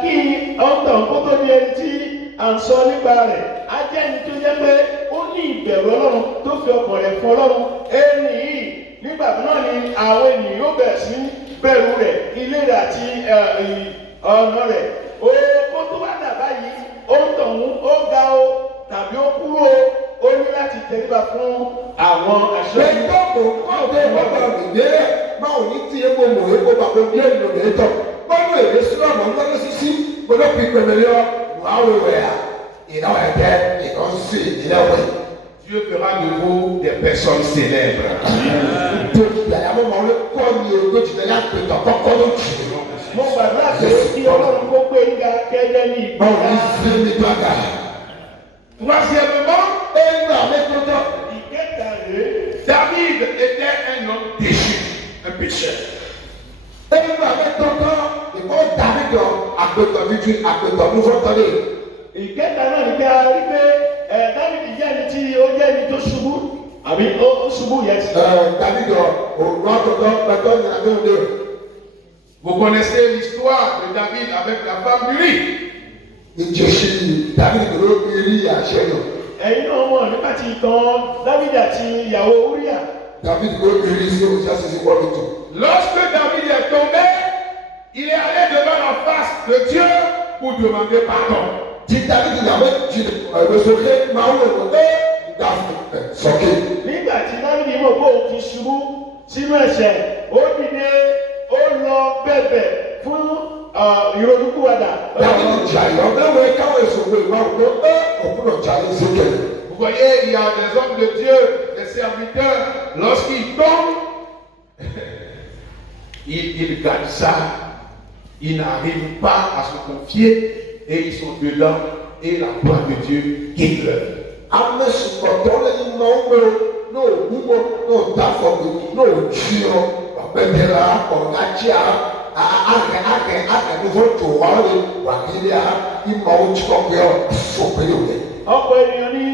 Kí ọ̀tàn kó tó di ẹni tí à ń sọ nípa rẹ̀, á jẹ́ ẹni tó jẹ́ pé ó ní ìbẹ̀rù Ọlọ́run tó fi ọkàn rẹ̀ fún Ọlọ́run. Ẹni yìí nígbà náà ni àwọn ènìyàn yóò bẹ̀rẹ̀ sí bẹ̀rù rẹ̀, ilé rẹ̀ àti ọ̀nà rẹ̀. Kó tó wá dà báyìí, ó ń tọ̀hún, ó ga o tàbí ó kúrò o, ó ní láti tẹríba fún àwọn àṣẹ. Ẹgbẹ́ kò kọ́ ọ̀dọ́ ìwọ́gbà ìdílé máa ò ní tí epo mọ̀ epo bàbá bí ẹ̀yìn lòdì ẹ̀tọ́. Bọ́lú èdè sílọ̀ mọ̀ nígbà sísí gbọdọ̀ fi pẹ̀mẹ̀lẹ́ ọ wà á wẹ̀wẹ̀ à ìná ẹ̀jẹ̀ ìná sí ìdílé wẹ̀. Dieu fera de vous des personnes célèbres. Tó yàrá mọ̀ ní kọ́ ni ògbó ti lẹ́yìn àpètọ̀ kọ́kọ́ ló jù. Mo gbàdúrà pé kí Ọlọ́run kó gbé ń ga kẹ́lẹ́ ní ìgbà. Báwo ni sí ní gbàgà? Troisièmement, ìkẹta rèé. David était un homme déchu, un pécheur. Ìkẹta náà ni pé a rí pé Dáfídì jẹ́ ẹni tí ó jẹ́ ẹni tó ṣubú àbí ó ṣubú yẹn sí. Vous connaissez l'histoire de David avec la femme d'Uri. Ẹ̀yin náà mọ̀ nípa ti ìtàn Dáfídì àti ìyàwó Úríà. Lorsque David est tombé, il est allé devant la face de Dieu pour demander pardon. Nígbà tí Dáfídì mọ̀ pé òun ti ṣubú sínú ẹ̀ṣẹ̀, ó dìde, ó lọ bẹ̀bẹ̀ fún ìrònúpìwàdà. Vous voyez, il y a des hommes de Dieu, des serviteurs, lorsqu'ils tombent, ils gardent ça, ils n'arrivent pas à se confier et ils sont dedans et la gloire de Dieu quitte leur vie. Ọ̀pọ̀ ènìyàn ní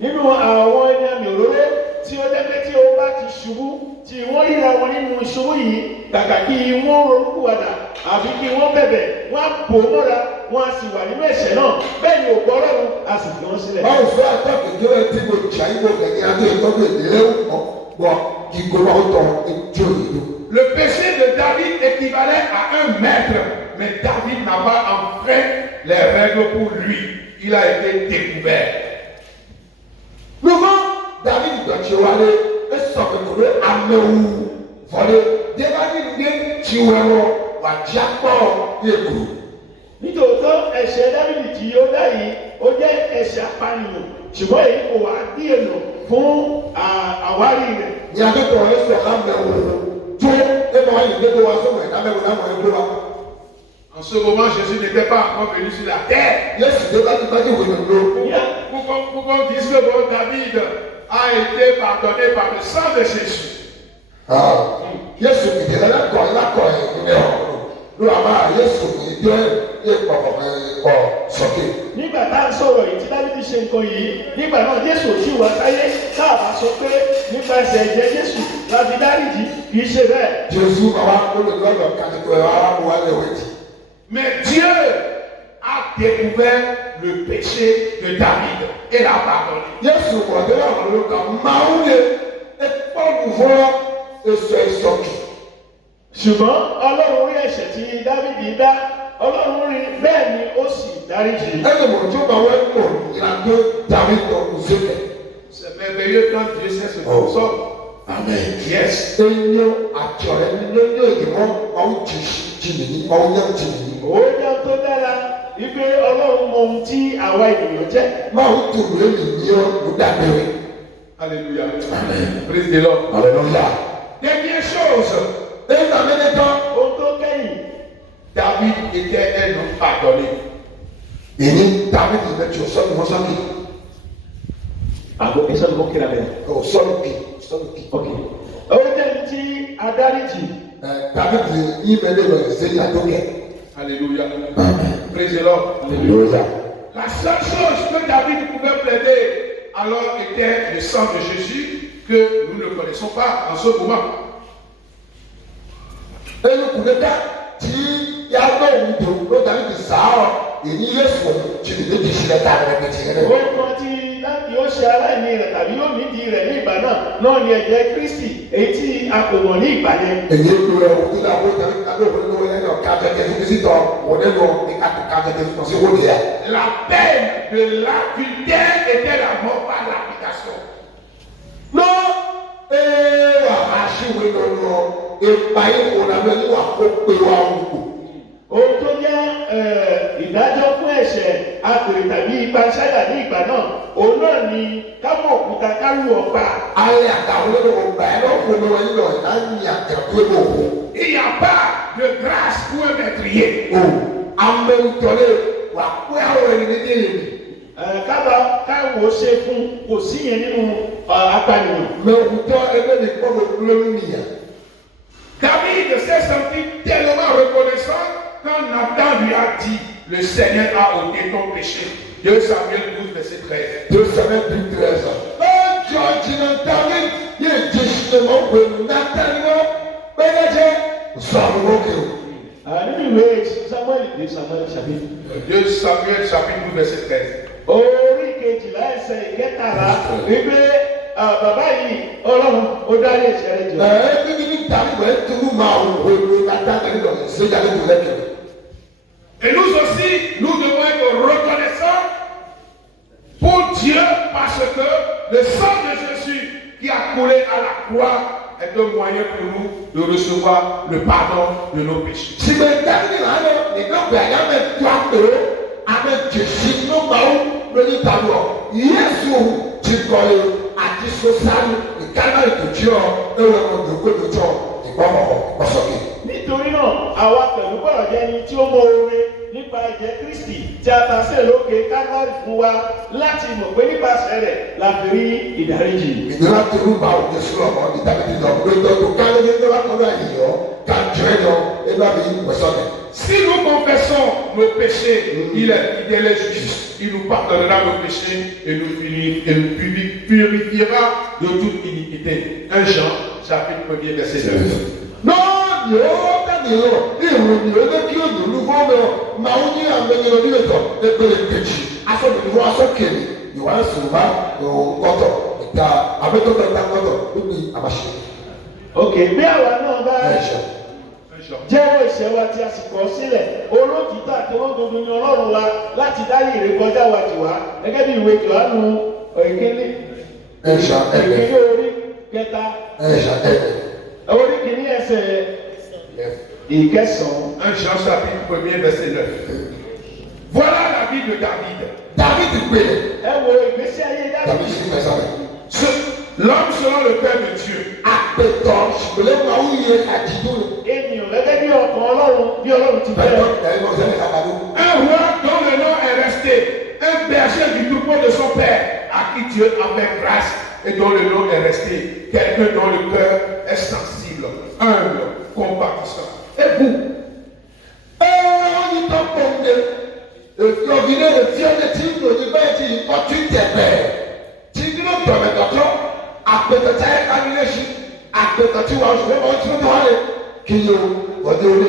nínú àwọn ẹni àmì òróró tí ó jẹ́ pé tí ó bá ti ṣubú tí wọ́n ríra wọn nínú ìṣubú yìí kàkà kí wọ́n ronúpìwàdà àbí kí wọ́n bẹ̀bẹ̀ wọ́n á bò mọ́ra wọ́n á sì wà nínú ẹ̀ṣẹ̀ náà bẹ́ẹ̀ ni ògbọ́ Ọlọ́run a sì fi wọ́n sílẹ̀. Báwo fẹ́ àtàkùnjọ́ ẹ tí mo jà ìwọ gẹ́gẹ́ adé ìtọ́jú ìdílé wọ̀ kíkó máa ń tọ̀ ẹjọ́ ìlú. Le péché de David équivalait à un maître, mais David n'a pas enfreint les règles pour lui. Il a été découvert. Lùmọ́ David dọ̀tí wálé esọ̀kòkòrò amẹ́wù fọ́lé débàdí ndé tiwẹ́wọ́ wàjà pọ̀ yẹ̀kù. Nítòótọ́ ẹ̀ṣẹ̀ Dáfídì tí ó dá yìí ó jẹ́ ẹ̀ṣẹ̀ apànìyàn ṣùgbọ́n èyí kò wá dí èlò fún àwárí rẹ̀. Ní akẹ́kọ̀ọ́ ẹ̀sọ̀ amẹ́wù tó ẹ̀mọ́ ayé dégbò wa sọ̀rọ̀ ẹ̀dá mẹ́wù náà mọ̀ ẹ̀gbẹ́ wa. En ce moment, Jésus n'était pas encore venu sur la terre. Yéésù débàdí bá dé wòlò lò. Pour qu'on dise que bon, David a été pardonné par le sang de Jésus. Yéésù ìdílé lákọ̀ ẹ̀ ní ọ̀rọ̀ ló àmà Yéésù ìdílé yẹ pọ̀ sókè. Nígbà tá à ń sọ̀rọ̀ yìí tí Dáfídì ṣe nǹkan yìí nígbà náà Jésù ò sí wá sáyé káàbà sọ pé nípasẹ̀ ẹ̀jẹ̀ Jésù láti dáríjì kì í ṣe bẹ́ẹ̀. Jésù bàbá olùdókòwò kàtìkọ̀ ẹ̀ wá wà lẹ́wọ̀tì. Mais Dieu a découvert le péché de David et l'a pardonné. Yéésù wọ̀dé ọ̀rọ̀ ló kà máa ń lè ẹ̀pọ̀lù fún èso ìsọ̀kì. Ṣùgbọ́n Ọlọ́run rí ẹ̀ṣẹ̀ tí Dáfídì dá Ọlọ́run rí bẹ́ẹ̀ ni ó sì dáríjì. Ẹni mọ̀ tó bá wẹ́ pọ̀ ìlànà David ọ̀hún sílẹ̀. C'est merveilleux quand Dieu sait ce qu'on sort. Amen. Yes. Enyo àjọyọ̀ nínú ìgbìmọ̀ ọ̀hún jìnnì ọ̀hún yẹn jìnnì. Ó jẹ́ tó dára wípé Ọlọ́run mọ ohun tí àwa ènìyàn jẹ́. Máa ń tòrò èyí ní ọ̀hún dàbẹ̀rẹ̀. Alléluia. Amen. Praise the Lord. Alléluia. Dernière chose. Ẹ̀yìn àmẹ́lẹ́tọ́. Ohun tó kẹ́yìn. David était un homme pardonné. Èyí David ìbẹ̀ tí o sọ́ni wọ́n sọ́ni. Àgbo ẹ̀ṣọ́ ló kí lábẹ́. O sọ́ni pì sọ́ni pì. Ok. Ó jẹ́ ní tí adáríjì. David yìí mẹ́lẹ́ lọ sí ìyàtọ̀kẹ́. Alléluia. Amen. Praise the Lord. Alléluia. La seule chose que David pouvait plaider alors était le sang de Jésus que nous ne connaissons pas en ce moment. Ẹnu kùnẹ́dá tí yàgbọ́ òun tó ló David sàárọ̀ èyí yẹ sùn jìnnì méjì sílẹ̀ tá a rẹ̀ méjì rẹ̀. Ó kàn tí láti ó ṣe aláìní rẹ̀ tàbí yóò nídìí rẹ̀ ní ìgbà náà ni ẹ̀jẹ̀ Kristi èyí tí a kò mọ̀ ní ìgbà yẹn. Èyí ló rẹ̀ wọ́n ti dá wọ́n tẹ̀lé kábẹ́ òun ló wọlé náà kájọ tẹ̀lé fi sí tọ̀ wọ́n lé lọ ní kájọ tẹ̀lé fi sí wọ́n lé yà. La peine de l'adultère était la mort par l'application. Lọ wà á ṣíwèé lọ́nà ìpa ìwò làbẹ́ ní wà kó pé wà wò. Ohun tó jẹ́ ìdájọ́ fún ẹ̀ṣẹ̀ àgbèrè tàbí ìpanṣágà ní ìgbà náà òun náà ni káwọ́ òkúta kálù ọ̀pá. Ayé àtàwọn olóòwò gbà ẹ́ náà fún wọn yìí lọ láyé àtẹ̀kọ́ ẹ̀ wò. Il n'y a pas de grâce pour un meurtrier. O amẹ́ntọ́lé wà pé àwọn ẹni ní dé yìí. Káwọ́ ṣe fún kò sí yẹn nínú apànìyàn. Mẹ òkúta ẹgbẹ́ ní kọ́ ló lórí nìyà. David s'est senti tellement reconnaissant quand Nathan lui a dit le Seigneur a ôté ton péché. 2 Samuel 12, verset 13. 2 Samuel 13. Ọjọ́ jìnnà David yóò jẹ́ sinimá pẹ̀lú Nathaniel Bẹ́lẹ́jẹ́ sọ̀rọ̀ òkè o. Nínú ìwé Samuel chapitre. 2 Samuel chapitre 12, verset 13. Orí kejìlá ẹsẹ̀ ìkẹtàlá wípé bàbá yìí Ọlọ́run ó dárí ẹ̀ṣẹ̀ rẹ̀ jù. Ẹ̀ẹ́dẹ́gbẹ́ ní David wẹ̀ tún máa wò wẹ̀lú Nathaniel lọ sí ìyá lẹ́nu lẹ́kẹ̀ẹ́. Et nous aussi, nous devons être reconnaissants pour Dieu parce que le sang de Jésus qui a coulé à la croix est un moyen pour nous de recevoir le pardon de nos péchés. Sìgbẹ́ David lánàá nígbàgbé àyàmẹ́ tó àpèrè àmẹ́ jèsì ló máa ń lórí ìtàlọ́. Yéésù ti kọ́lé àti sọ́sárì ìkànnà ìdòjọ́ ẹ̀rọ ìdòkòdòjọ́ ìgbọ́mọ̀ ọ̀sọ̀kè. Nítorí náà àwa pẹ̀lú gbọ́dọ̀ jẹ́ ẹni tí ó mọ oore nípa ẹ̀jẹ̀ Kristi tí a ta sílẹ̀ lókè Kálárì fún wa láti mọ̀ pé nípasẹ̀ rẹ̀ la fi rí ìdáríjì. Ìdílé tó ń bá òde sọ̀rọ̀ ọmọ ní Dábìdì lọ lóòótọ́ tó kálé ní ìjọba kan náà yìí yọ ká jọ ẹ lọ ẹgbẹ́ mi wẹ̀sọ̀nẹ̀. Si nous confessons nos péchés, il est fidèle et juste. Il nous pardonnera nos péchés et nous purifiera de toute iniquité. 1 Jean, chapitre 1er, verset 9. Non, yóò dàbí lọ ní ìròyìn ẹgbẹ́ kí o dùn lúfọ́ mọ́ máa ń ní àgbẹ̀yìn ọdún ìtọ̀ ẹgbẹ̀rẹ̀ kejì asọ́nìyàn asọ́kèlè ìwà ẹ̀sùnmá ọ̀tọ̀ ìta abẹ́tọ̀tọ̀ ìta ọ̀tọ̀ níbi àbàṣe. Ok, bí àwa náà bá jẹ́wọ́ ẹ̀ṣẹ̀ wa tí a sì kọ̀ sílẹ̀ olótìtọ́ àti olódodo ni Ọlọ́run wa láti dárí ìrékọjá wa jì wá gẹ́gẹ́ bí ìwé Jòhánù ìkíní ìkíní orí kẹta. Orí kìíní ẹsẹ̀ ìkẹsàn-án. 1 Jean chapitre 1er verset 9. Voilà la vie de David. David gbèrè. Ẹ wo ìgbésí ayé David Dáfídì. sì fẹ́ sábẹ̀. L'homme selon le cœur de Dieu. Àpètọ̀ ṣùgbọ́n máa ń yẹ àdìdó rẹ̀. Ènìyàn gẹ́gẹ́ bí ọkàn Ọlọ́run bí Ọlọ́run ti fẹ́. Un roi dont le nom est resté, un berger du troupeau de son père, à qui Dieu a fait grâce et dont le nom est resté, quelqu'un dont le cœur est sensible, humble, compatissant. Et vous, Onye tó kpọ̀ ndé, ògìdè èfi ọdẹ tí ń lòdì bẹ́ẹ̀ tí ọtí tẹ̀pẹ̀, tí ń lò tọ̀mẹ̀tọ̀tọ̀, àpètọ̀tà ẹ̀ ká nílé sí, àpètọ̀tì wà ṣùgbọ́n wọ́n ti ń wọlé kí yóò wọ́dé wọlé.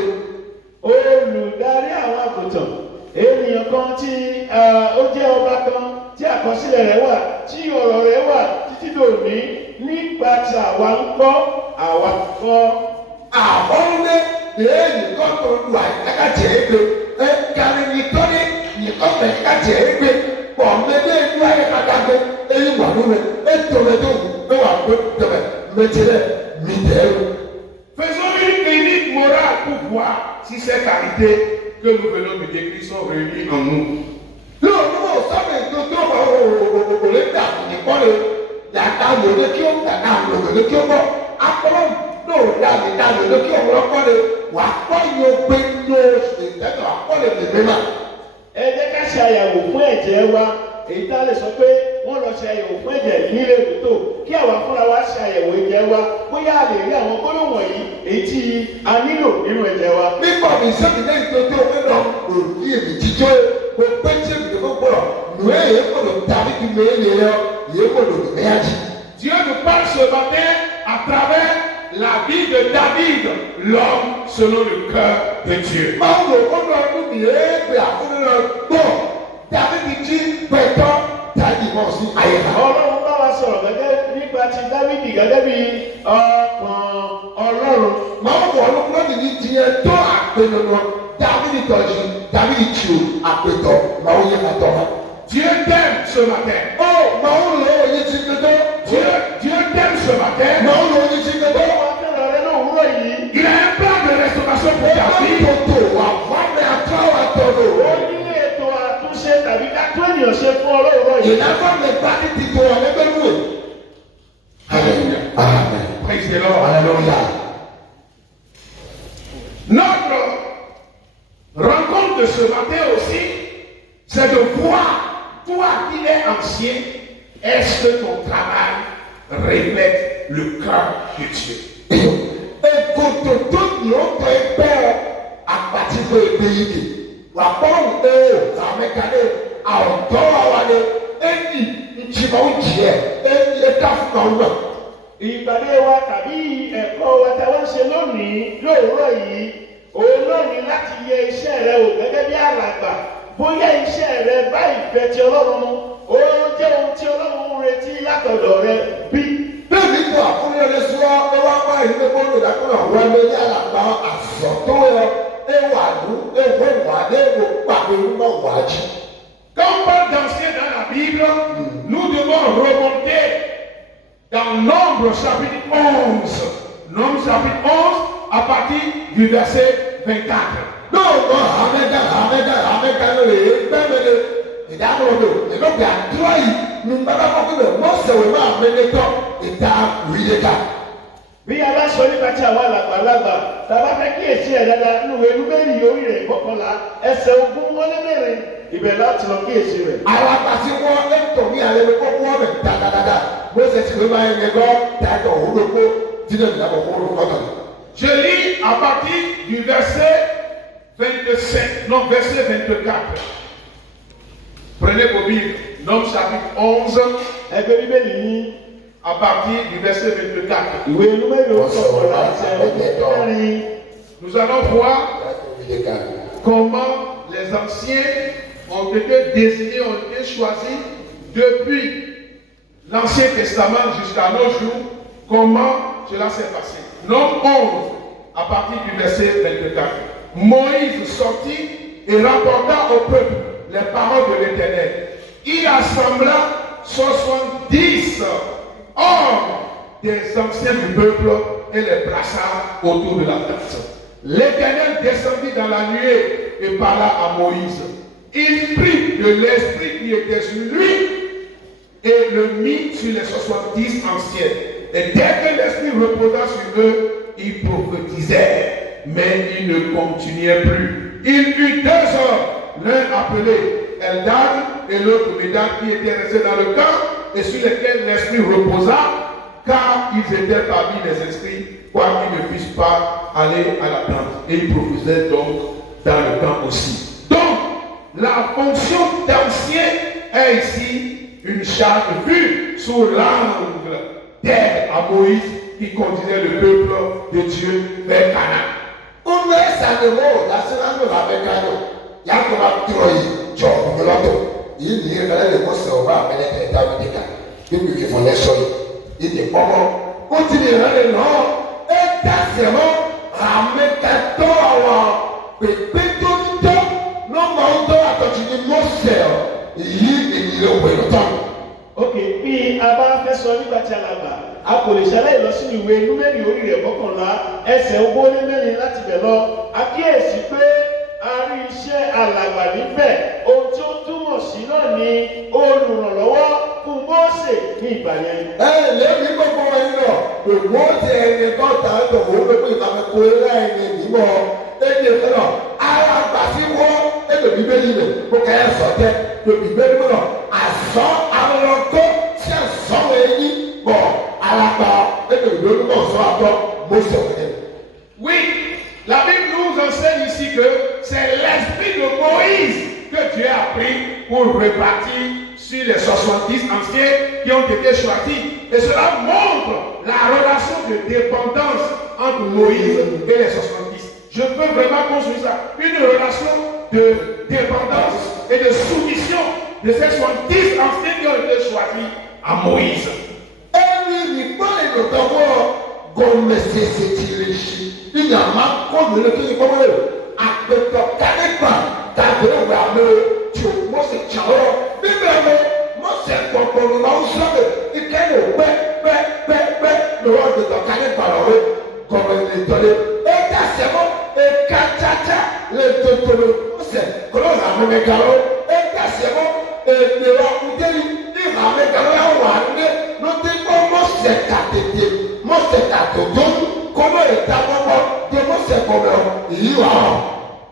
Olùdarí àwọn àgùntàn ènìyàn kan tí ó jẹ́ ọba kan tí àkọsílẹ̀ rẹ̀ wà tí ọ̀rọ̀ rẹ̀ wà títí dòní nípa tí àwa ń kọ́ àwa kọ́. Àbọ̀wọ́lé èyí kọ́ tó lu àyíkájẹ́ égbé, ẹ kárí nìkọ́ni nìkọ́ni àyíkájẹ́ égbé, pọ̀ mẹ́lẹ́ inú ayélujáde èyí wà lóore, ẹ tọ̀mẹ́tò ẹ wà pé tẹ̀mẹ̀ mẹ́tẹ́lẹ̀ mi tẹ̀lé. faisons une clinique morale pour voir si ces qualités que nous venons de décrire sont réunies en nous. Lóòótọ́ sábẹ̀ tó tó ọmọ òòlù dà nìkọ́ni yàtá lòdì kí ó dàda lòdì kí ó bọ̀ akọ́lọ́ náà dà lòdì kí ó wọ́n kọ́ni wà kọ́ yóò gbé yóò ìtẹ́tọ̀ akọ́lẹ̀ lèmi mà. Ẹ jẹ́ ká ṣe àyẹ̀wò fún ẹ̀jẹ̀ wa èyí tá a lè sọ pé wọ́n lọ ṣe àyẹ̀wò fún ẹ̀jẹ̀ nílé ìdúró kí àwa fúnra wa ṣe àyẹ̀wò ẹ̀jẹ̀ wa bóyá a lè rí àwọn gbólóhùn wọ̀nyí èyí tí a nílò nínú ẹ̀jẹ̀ wa. Nígbà mi sẹ́mi ní ìtòtò nínú òbí èmi jíjọ́ mo pé tí èmi ló gbọ́dọ̀ nù ẹ́ yẹ gbọ́dọ̀ tàbí kí mi yẹ yẹ gbọ́dọ̀ nù ẹ́ àjì. Dieu nous parle ce matin à travers la vie de David, l'homme selon le cœur de Dieu. Máa ń lò ó lọ ọdún mi ẹ́ pé àkúrẹ́ lọ gbọ́ tàbí kí jí pẹ̀tọ́ tàbí ìmọ̀ sí àyẹ̀ká. Ọlọ́run bá wa sọ̀rọ̀ gẹ́gẹ́ nípa ti Dávídì gẹ́gẹ́ bí ọkàn Ọlọ́run. Máa ń wọ̀ ọ́ lọ́dún ní tiẹ̀ tó àpinnu lọ Dávídì tọ́jú Dávídì tì ó àpètọ́ máa ń yẹ àtọ́ wa. Dieu t'aime ce matin. Ó máa ń lò ó yín ti gbẹdọ́. Dieu t'aime ce matin. Máa ń lò ó yín ti gbẹdọ́. Bọ́lá wa fẹ́ràn rẹ náà wúrọ̀ yìí. Il a un plan de restauration pour ta vie. Tòtò wà fáwọn àtàwọn àtọ̀rọ̀. Ó ní ètò àtúnṣe tàbí ká tún ènìyàn ṣe fún Ọlọ́run yìí. Ìdájọ́ mi bá ní ti tó wà lẹ́gbẹ̀ẹ́ wò. Amen. Praise the Lord. Hallelujah. Notre rencontre de ce matin aussi, c'est de voir, toi qui es ancien, est-ce que ton travail reflète le cœur de Dieu? Ekoto tó ní o tọ ẹgbẹ́ àpàtìkọ èdè yìí wà bọ́ọ̀lù àmẹ́kàdé àwùjọ àwàdé ẹ̀yì ìjìbọn òjìẹ ẹ̀yì ẹ̀dá fún àwọn náà. Ìpàdé wa tàbí ẹ̀kọ́ wa tí a wá ń ṣe lónìí lóòrọ̀ yìí òun náà ní láti yẹ iṣẹ́ rẹ wò gẹ́gẹ́ bí alàgbà bóyá iṣẹ́ rẹ bá ìfẹ́ ti Ọlọ́run mu ó jẹ́ ohun tí Ọlọ́run ń retí látọ̀dọ̀ rẹ bí. Bẹ́ẹ̀ni kò àkúrẹ́ rẹ sọ ẹ wá bá ìdílé bọ́ọ̀lù ìdákùnrin àwọn ẹgbẹ́ ní alàgbà àsọ̀tò ẹ ẹwà lù ẹwọ wà lẹ́wọ̀ pàdé nígbà wà jù. Quand on parle d'ancien dans la Bible, nous devons remonter dans Nombre chapitre 11. Nombre chapitre 11 à partir du verset 24. Lóòótọ́ àmẹ́gà lórí gbẹ́mẹ́lẹ́ ìdámọ̀lódò ìlọ́gbẹ̀ àdúrà yìí ní bàbá kọ́kọ́ rẹ̀ wọ́n sẹ̀wé máa mẹ́lẹ́tọ́ ìdá òyìnká. Bí a bá sọ nípa tí àwọn àgbàlagbà tàbá fẹ́ kíyèsí ẹ̀ dáadáa nínú Elúbẹ́rì orí rẹ̀ kọkànlá ẹsẹ̀ ogún wọlé mẹ́rin ibẹ̀ láti lọ kíyèsí rẹ̀. Àwọn àpàtì wọn ẹ̀tọ́ ní alẹ́ ló kọ́kọ́ wọn bẹ̀ dáadáa bó ṣe ti fi máa ń yẹ gbọ́ dáadọ́ òwúrọ̀kọ jíjẹ́ ìdábọ̀ fún orúkọ kan. Je lis à partir du verset 25, non, verset 24. Prenez vos Bibles, Nombre chapitre 11, Ẹgbẹ́ Bíbélì ní à partir du verset 24. ìwé Elúbẹ́rì orí kọkànlá ẹsẹ̀ ogún mẹ́rin. Nous allons voir comment les anciens ont été désignés, ont été choisis depuis l'Ancien Testament jusqu'à nos jours, comment cela s'est passé. Nombre 11, à partir du verset 24. Moïse sortit et rapporta au peuple les paroles de l'Éternel. Il assembla 70 hors des anciens du peuple et les plaça autour de la tente. L'Éternel descendit dans la nuée et parla à Moïse. Il prit de l'esprit qui était sur lui et le mit sur les 70 anciens. Et dès que l'esprit reposa sur eux, ils prophétisaient, mais ils ne continuaient plus. Il eut 2 hommes, l'un appelé Eldad et l'autre Médad, qui étaient restés dans le camp et sur lesquels l'esprit reposa, car ils étaient parmi les esprits, quoiqu'ils ne puissent pas aller à la tente. Et ils prophétisaient donc dans le camp aussi. Donc, la fonction d'ancien est ici une charge vue sous l'angle d'aide à Moïse qui conduisait le peuple de Dieu vers Canaan. Ok, bí a bá fẹ́ sọ nígbà tí a la gbà, a kò lè ṣaláì lọ sínú ìwé númẹ́rì orí rẹ̀ mọ́kànlá ẹsẹ̀ ogún ní mẹ́rin láti bẹ̀ lọ. Àkíyèsí pé a rí iṣẹ́ alàgbà níbẹ̀. Ohun tí ó túmọ̀ sí náà ni olùrànlọ́wọ́ fún Mósè ní ìgbà yẹn. Lẹ́yìn gbogbo ẹni náà, gbogbo ti ẹni kọ́ta tó wọ́n pé pé ìkàwé kó láìní ìdìbò ẹni ìfẹ́ràn. Ara gbà sí wọ́n ẹgbẹ̀ bíbélì rẹ̀ kó kẹ́ ẹ̀ sọ̀tẹ́ lóbi bíbélì mọ́ náà. Àsọ arọ́kọ́ tí a sọ̀rọ̀ ẹ̀yìn bọ̀ alàgbà ẹgbẹ̀ bíbélì mọ́ sọ àtọ́ Mósè ọ̀kẹ́. Oui, la Bible nous enseigne ici que c'est l'esprit de Moïse que Dieu a pris pour repartir sur les 70 anciens qui ont été choisis. Et cela montre la relation de dépendance entre Moïse et les 70. Je peux vraiment construire ça. Une relation de dépendance et de soumission de ces 70 anciens qui ont été choisis à Moïse.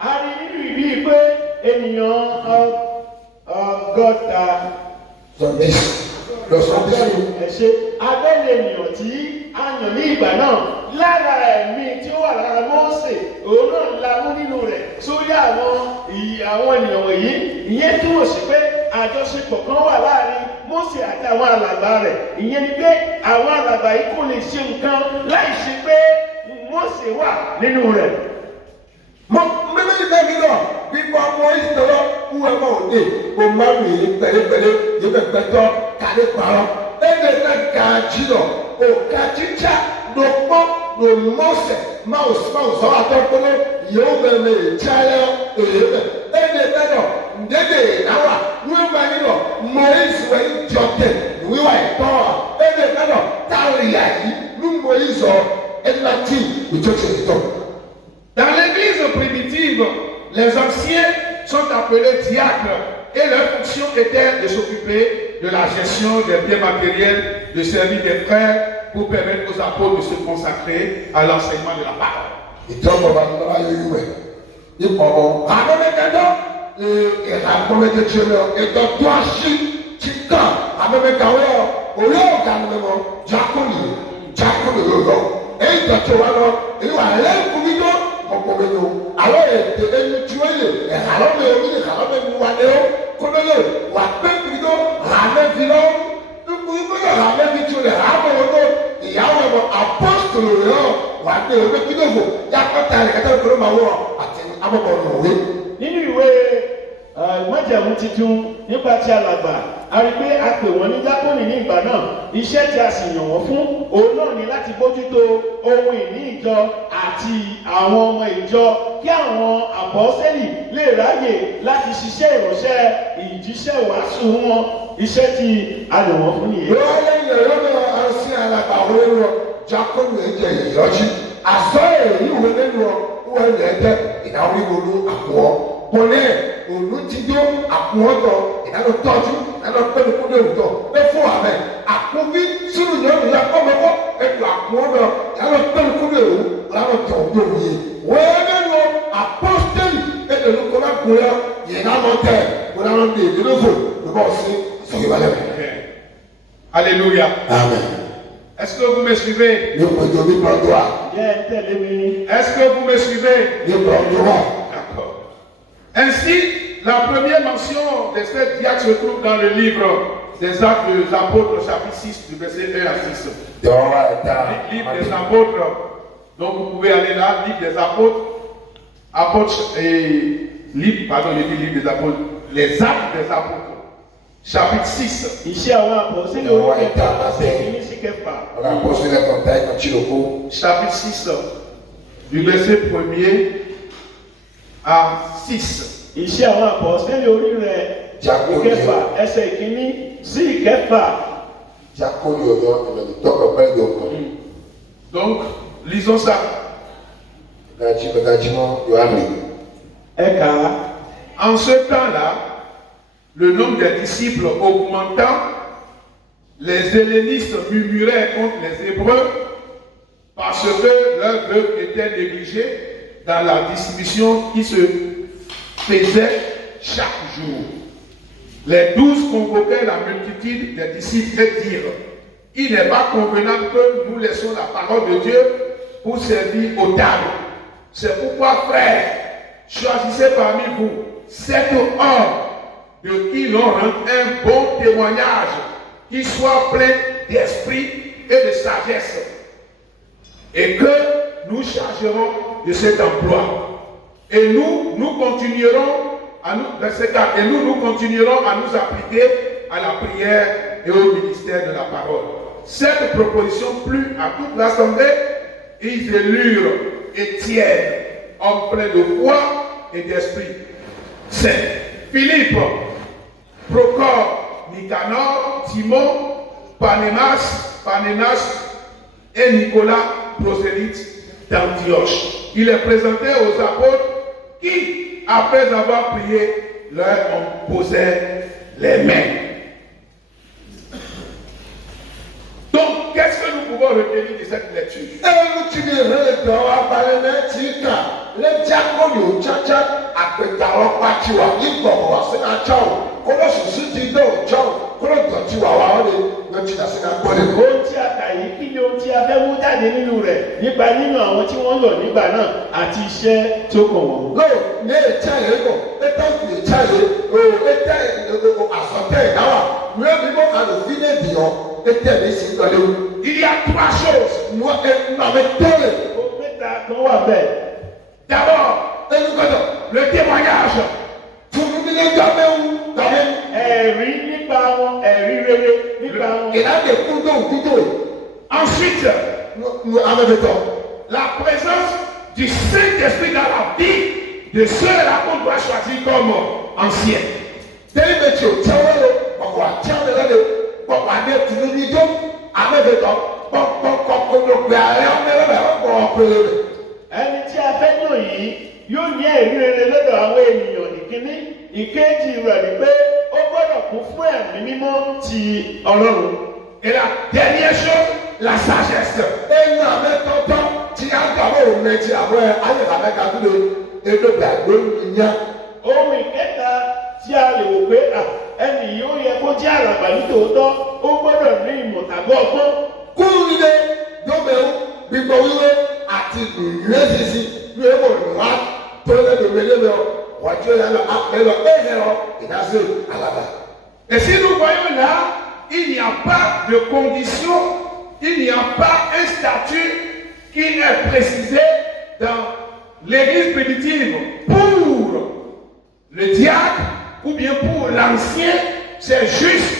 A rí nínú ìbí pé ènìyàn ọgọ́ta ẹ̀ṣẹ̀ abẹ́lé ènìyàn tí a yàn ní ìgbà náà lára ẹ̀mí tí ó wà lára Mósè òun náà la mú nínú rẹ̀ sórí àwọn ènìyàn wọ̀nyí. Ìyẹn túmọ̀ sí pé àjọṣepọ̀ kan wà láàrin Mósè àti àwọn alàgbà rẹ̀. Ìyẹn ni pé àwọn alàgbà yìí kò lè ṣe nǹkan láì ṣe pé Mósè wà nínú rẹ̀. Mímí bẹ́ẹ̀ náà gbígbọ́ ọmọ ìṣòro wú ẹ̀mọ́ òde kò má mi yé pẹ̀lẹ́pẹ̀lẹ́ yé pẹ̀pẹ̀tọ́ kàdé parọ́. Ẹgbẹ́ náà ga jí lọ, òkà jíjà ló pọ́ ló Mósè máa sọ àtọ́kọ́lọ́ yóò mẹ́mẹ́ ìjáyà èyí mẹ́. Ẹgbẹ́ náà lọ ndédè náwà wíwá yín lọ mọ ìṣòro ìjọtẹ̀ wíwá ìtọ́ wa. Ẹgbẹ́ náà lọ táwọn ìyá yìí ló mọ ìṣòro ẹ̀dínlá tí ìjọ́sẹ̀ ìtọ́. Dans l'église primitive, les anciens sont appelés diacres et leur fonction était de s'occuper de la gestion des biens matériels, de servir des frères pour permettre aux apôtres de se consacrer à l'enseignement de la parole. Alors, tu vois, nínú ìwé májẹ̀mú titun nípa ti alàgbà a rí pé a pè wọ́n ní jákòní ní ìgbà náà. Iṣẹ́ tí a sì yàn wọ́n fún òun náà ni láti bójútó ohun ìní ìjọ àti àwọn ọmọ ìjọ kí àwọn àpọ́sẹ́lì lè ráyè láti ṣiṣẹ́ ìránṣẹ́ ìjíṣẹ́ wàásù wọn. Iṣẹ́ tí a yàn wọ́n fún nìyẹn. àgbàlagbà wọlé lọ jákòó ẹ̀jẹ̀ ìyọ́jú àzọ́ èyí wọlé lọ wọ́n ẹ̀jẹ̀ ìdáwọ́ ìwòlú àpò bọ̀lẹ́ olùtìjọ́ àpòọ́tọ̀ ìdáná tọ́jú ìdáná pẹ̀lú kúndé òótọ́ ẹ fún àmẹ́ àpòbí sínú yọ̀ọ́ ìyá ọmọkọ́ ẹ̀dùn àpòọ́tọ̀ ìdáná pẹ̀lú kúndé òwò ìdáná tọ̀ ọdún yìí wọ́n ẹ̀ lọ apọ́sítẹ́lì ẹ̀dùn kọ́lá gbóyà ìdáná tẹ̀ ìdáná dé ìdílé fò lọ́kọ́ sí ìsọ̀yìnbalẹ̀. Alléluia. Amen. Est-ce que vous me suivez? Est-ce que vous me suivez? D'accord. Ainsi, la première mention de cette diacre se trouve dans le livre des Actes des Apôtres, chapitre 6, du verset 1 à 6. Livre des Apôtres. Donc vous pouvez aller là, livre des Apôtres, livre des Apôtres, les Actes des Apôtres. Chapitre 6. Chapitre 6, du verset 1er à 6. Donc, lisons ça. En ce temps-là, le nombre des disciples augmentant, les hellénistes murmuraient contre les Hébreux parce que leur œuvre était négligée dans la distribution qui se faisait chaque jour. Les 12 convoquaient la multitude des disciples et dirent: il n'est pas convenable que nous laissions la parole de Dieu pour servir aux tables. C'est pourquoi, frères, choisissez parmi vous 7 hommes de qui l'on rend un bon témoignage, qui soit plein d'esprit et de sagesse, et que nous chargerons de cet emploi. Et nous continuerons à nous appliquer à la prière et au ministère de la parole. Cette proposition plut à toute l'assemblée. Ils élurent Étienne, homme plein de foi et d'esprit saint, Philippe, Procore, Nicanor, Timon, Panénas et Nicolas, prosélyte d'Antioche. Il est présenté aux apôtres qui, après avoir prié, leur ont posé les mains. Donc, qu'est-ce que nous pouvons retenir de cette lecture? Il y a 3 choses. D'abord, le témoignage. Ensuite, la présence du Saint-Esprit dans la vie de ceux-là qu'on doit choisir comme anciens. Ẹni tí a fẹ́ yàn yìí yóò ní ẹ̀rí rere lọ́dọ̀ àwọn ènìyàn ìkíní ìkejì rẹ̀ ni pé ó gbọ́dọ̀ kún fún ẹ̀mí mímọ́ ti Ọlọ́run. Et la dernière chose, la sagesse. Ohun ìkẹta tí a lè wò pé ẹni yìí ó yẹ kó jẹ́ àràbà ní tòótọ́ ó gbọ́dọ̀ ní ìmọ̀ tàbí ọgbọ́n. Et si nous voyons là, il n'y a pas de condition, il n'y a pas un statut qui est précisé dans l'église primitive pour le diacre ou bien pour l'ancien. C'est juste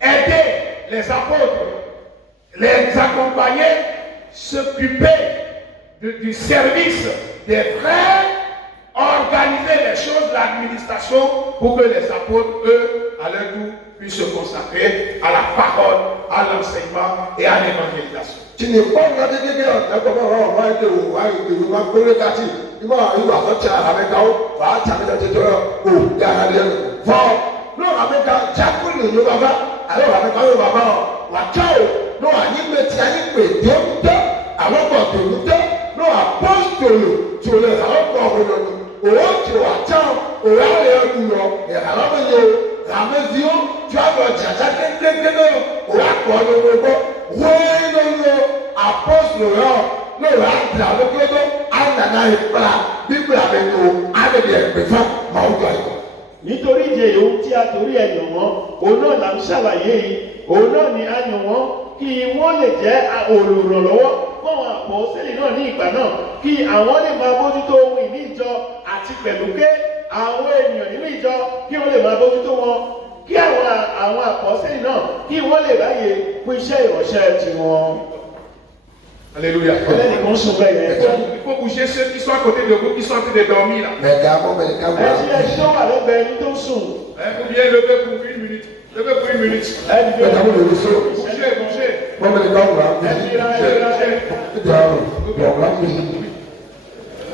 aider les apôtres, les accompagner, s'occuper du service des frères, organiser les choses, l'administration, pour que les apôtres, eux, à leur tour, puissent se consacrer à la parole, à l'enseignement et à l'évangélisation. Nítorí ìdí èyí ohun tí a torí ẹ̀ yàn wọ́n, òun náà là ń ṣàlàyé yìí, òun náà ni a yàn wọ́n kí wọ́n lè jẹ́ olùrànlọ́wọ́ fún àwọn àpọ́sítélì náà ní ìgbà náà, kí àwọn lè máa bójútó ohun ìní ìjọ àti pẹ̀lú pé àwọn ènìyàn nínú ìjọ kí wọ́n lè máa bójútó wọn, kí àwọn àpọ́sítélì náà kí wọ́n lè ráyè fún iṣẹ́ ìránṣẹ́ tiwọn. Alléluia. Ẹlẹ́nìkan sùn bẹ́ẹ̀ yẹn. Il faut bouger ceux qui sont à côté de vous, qui sont en train de dormir là. Ẹni tó wà lẹ́gbẹ̀ẹ́ ẹni tó sùn. Vous bien lever pour 1 minute. Levez pour 1 minute. Bougez, bougez.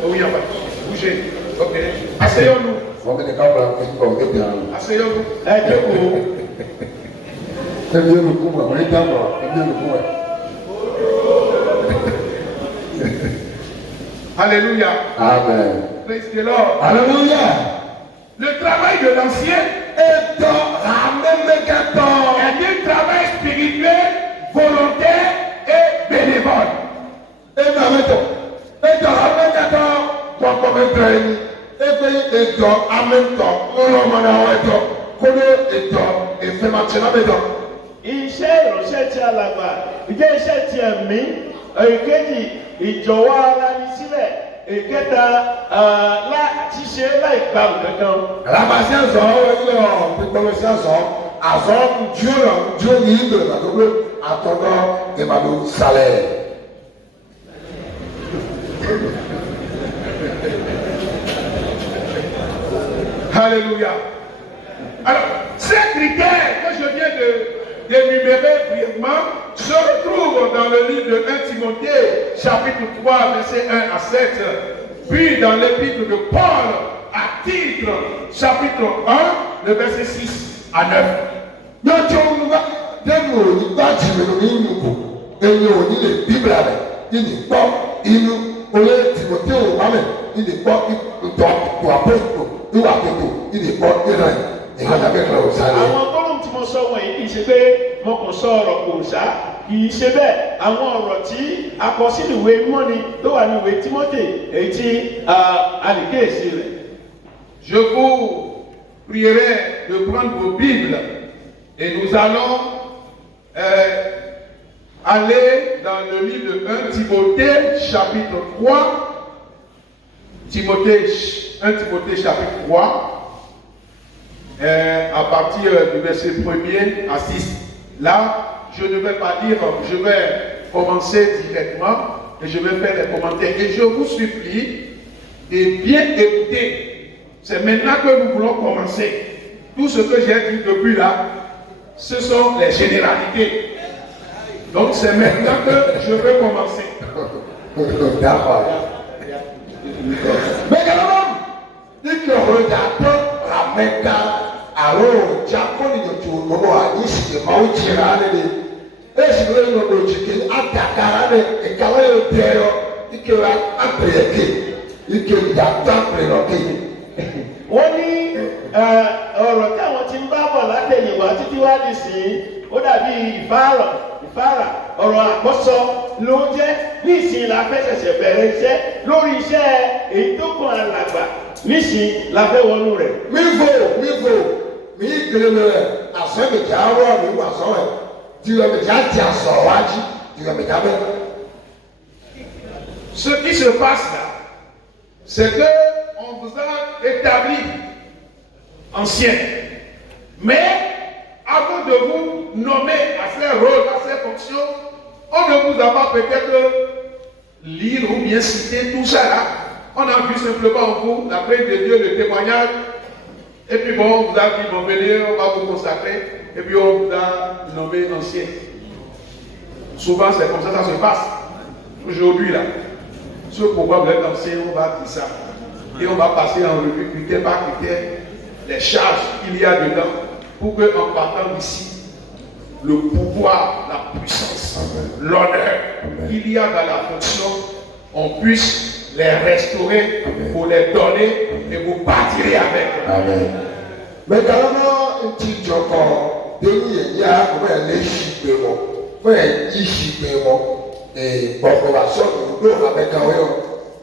Oui, en bas. Bougez. Ok. Asseyons-nous. Asseyons-nous. Alléluia. Amen. Praise the Lord. Alléluia. Le travail de l'ancien est un travail spirituel, volontaire et bénévole. Iṣẹ́ ìránṣẹ́ tí a làgbà jẹ́ iṣẹ́ tí ẹ̀mí, èkejì ìjọ̀wọ́ ara ní sílẹ̀, ìkẹta láti ṣe láì gba nǹkan. Alléluia. Alors, ces critères que je viens d'énumérer brièvement se retrouvent dans le livre de 1 Timothée, chapitre 3, versets 1 à 7, puis dans l'épître de Paul à Titre, chapitre 1, le verset 6 à 9. Àwọn gbólóhùn tí mo sọ wọ̀nyí kì í ṣe pé mo kàn sọ ọ̀rọ̀ kò sá, kì í ṣe bẹ́ẹ̀. Àwọn ọ̀rọ̀ tí a kọ sínú ìwé mímọ́ ni tó wà ní ìwé Tímótè èyí tí a lè kéèsì rẹ̀. Je vous prierai de prendre vos Bibles et nous allons aller dans le livre de 1 Timothée chapitre 3. 1 Timothée chapitre 3. À partir du verset 1er à 6. Là, je ne vais pas lire, je vais commencer directement et je vais faire les commentaires. Et je vous supplie de bien écouter. C'est maintenant que nous voulons commencer. Tout ce que j'ai dit depuis là, ce sont les généralités. Donc c'est maintenant que je vais commencer. Wọ́n ní ọ̀rọ̀ táwọn ti ń bá bọ̀ látẹ̀yìnwá títí wá di sí ó dàbí ìfáàrà ọ̀rọ̀ àkọ́sọ ló jẹ́ nísìnyí la fẹ́ ṣẹ̀ṣẹ̀ bẹ̀rẹ̀ iṣẹ́ lórí iṣẹ́ èyí tó kàn alàgbà nísìnyí la fẹ́ wọnú rẹ̀. mi gbélé rẹ̀ àṣẹ́gbèjà rọ̀ mi wà sọ́rọ̀ tìrọ̀mẹ̀jà ti àsọ̀rọ̀ wájú tìrọ̀mẹ̀jà bẹ́ẹ̀. Ce qui se passe là, c'est que on vous a établi ancien. Mais avant de vous nommer à ces rôles, à ces fonctions, on ne vous a pas peut-être lire ou bien citer tout ça là. On a vu simplement en vous la paix de Dieu, le témoignage Et puis bon, on vous a dit, bon, venez, on va vous consacrer. Et puis on vous a nommé ancien. Souvent c'est comme ça se passe. Aujourd'hui là, ce pourquoi vous êtes ancien, on va dire ça. Et on va passer en revue critère par critère les charges qu'il y a dedans pour qu'en partant d'ici, le pouvoir, la puissance, l'honneur qu'il y a dans la fonction, on puisse les restaurer, pour les donner et vous partirez avec. Amen. Mais carrément, un petit job, il y a un léchissement, un léchissement, et population, nous avec un rayon.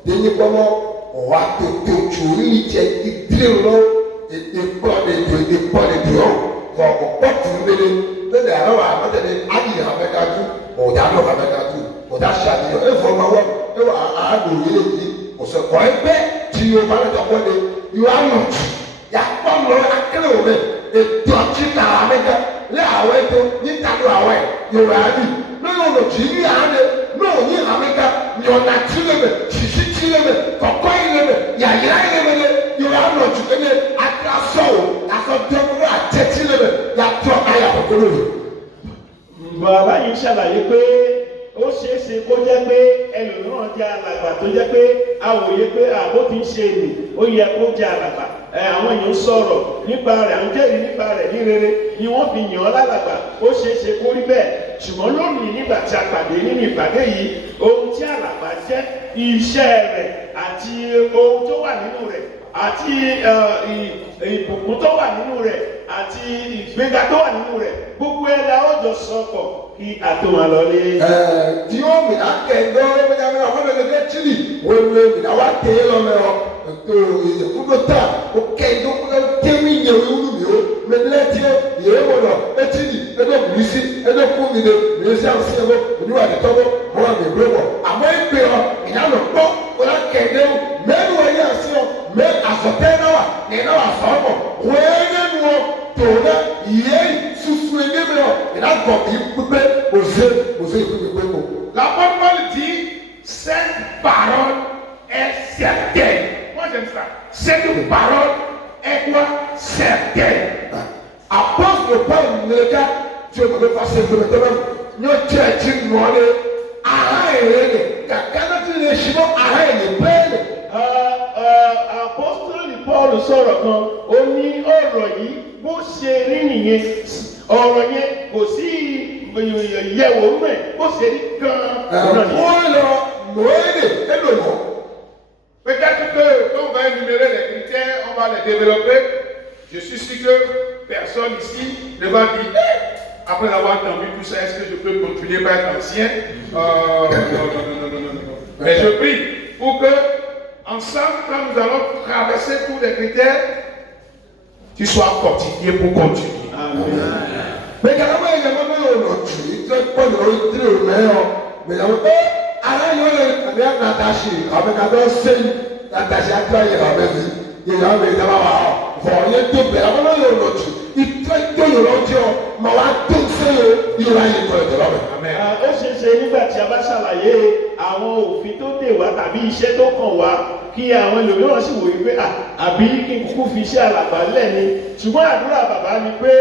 Dernier moment, on va te tuer, et pas de Dieu, pour pas tourner les alors à mettre les alliés avec un tout, on a l'homme avec un tout, on a changé, et faut m'avoir, et à nous, on se croit épais, tu vas le demander, you are not. Ya kpɔm lɔ akele wo bɛ edɔtsi ta amega lé awɛ to ní ta do awɛ yorùbá bi ní yóò lò tsi ní yàrá de ní òní amega nyɔna tsi lé mɛ sisi tsi lé mɛ kɔkɔ yi lé mɛ yàyà yi lé mɛ lé yorùbá nɔ tsi lé mɛ atra sɔ o asɔ dɔkuru àtɛ tsi lé mɛ yàtɔ ayà kɔkɔrɔ o. Bàbá yìí ṣàlàyé pé ó ṣeé ṣe kó jẹ́ pé ẹlòmíràn jẹ́ alàgbà tó jẹ́ pé awòye pé àbó ti ń ṣe èlò ó yẹ kó jẹ́ alàgbà àwọn èèyàn sọ̀rọ̀ nípa rẹ̀ àwọn jẹ́rìí nípa rẹ̀ ní rere ni wọ́n fi yàn án lálàgbà ó ṣeé ṣe kó rí bẹ́ẹ̀ ṣùgbọ́n lónìí nígbà tí a pàdé nínú ìpàdé yìí ohun tí alàgbà jẹ́ iṣẹ́ rẹ̀ àti ohun tó wà nínú rẹ̀ àti ìbùkún tó wà nínú rẹ̀ àti ìgbéga tó wà nínú rẹ̀ gbogbo ẹ̀dá ọjọ́ sọ̀pọ̀ kí a tó máa lọ lé. Tí ó mi akẹ́gbẹ́ ọ̀rẹ́mẹ́jáwé àwọn ọ̀rẹ́mẹ́jáwé chili wọ́n lé mi náà wá tẹ̀ ẹ́ lọ́mọ ọ̀ ìdẹ̀kúndó ta ó kẹ́ ìdókòwò tẹ́wé yẹ̀wò wúlò mi ó mẹ́lẹ́tì yẹ̀wò wọ̀lọ̀ ẹtìlì ẹ̀dọ́ mìísí ẹ̀dọ́ kú mi lé mìísí àwọn sí ẹ̀wọ̀ oníwà àdìtọ́wọ́ wọn àmì ìgbé wọ̀ àmọ́ ìgbé ọ ìyànà gbọ́ wọn á kẹ́gbẹ́ o mẹ́nu wọ̀nyí àṣẹ ọ mẹ́ àsọtẹ́ náà wà ní náà wà sọ́ọ̀mọ̀ wẹ́ẹ́rẹ́ nu ọ tòun yéé susu ẹ̀dẹ́gbẹ́ ọ ìdàgbọ̀ ìpípẹ́ òzé ìpípẹ́ mọ̀. La parole dit cette parole est certaine. Moi j'aime ça. Cette parole est quoi? Certaine. Apôtre Paul nìkan tí o bẹ fa sèpèrè tó bẹ ní o tí a jí nùọ́lé aha èrè ni kàkà náà ti lè ṣí mọ́ aha èrè bẹ́ẹ̀ ni. Apostoli Paul sọ̀rọ̀ kan ó ní ọ̀rọ̀ yìí bó ṣe rí nìyẹn ọ̀rọ̀ yẹn kò sí yẹ̀wò mẹ́ bó ṣe rí gan-an. Wọ́n lọ mọ̀ọ́lẹ̀ ẹ̀lò mọ̀. Peut-être que quand on va énumérer les critères, on va les développer. Je suis sûr que personne ici ne va dire, après avoir entendu tout ça, est-ce que je peux continuer par être ancien? Non. Mais je prie pour que, ensemble, quand nous allons traverser tous les critères, tu sois fortifié pour continuer. Amen. Mais quand même, il y a un moment où on tue, il y a pas de retour, mais il y a un ara yóò lè ní nàdàṣì àbẹ̀kadà sẹ́yìn nàdàṣì àtúnyẹ̀ àbẹ̀bí yẹ̀yẹ̀ àbẹ̀ ìjọba wà ọ́ fọ̀ yẹ tó bẹ̀ àwọn náà yóò lọ tù ìtọ́ yóò lọ jẹ́ ọ mà wà tó sẹ́yìn yóò ráyè tó ìjọba bẹ̀. Ó ṣe é ṣe nígbà tí a bá ṣàlàyé àwọn òfin tó dè wá tàbí iṣẹ́ tó kàn wá kí àwọn ẹlòmíràn sì wòye pé àbí kí n kúkú fi iṣẹ́ alàgbà lẹ̀ ni ṣùgbọ́n àdúrà bàbá ni pé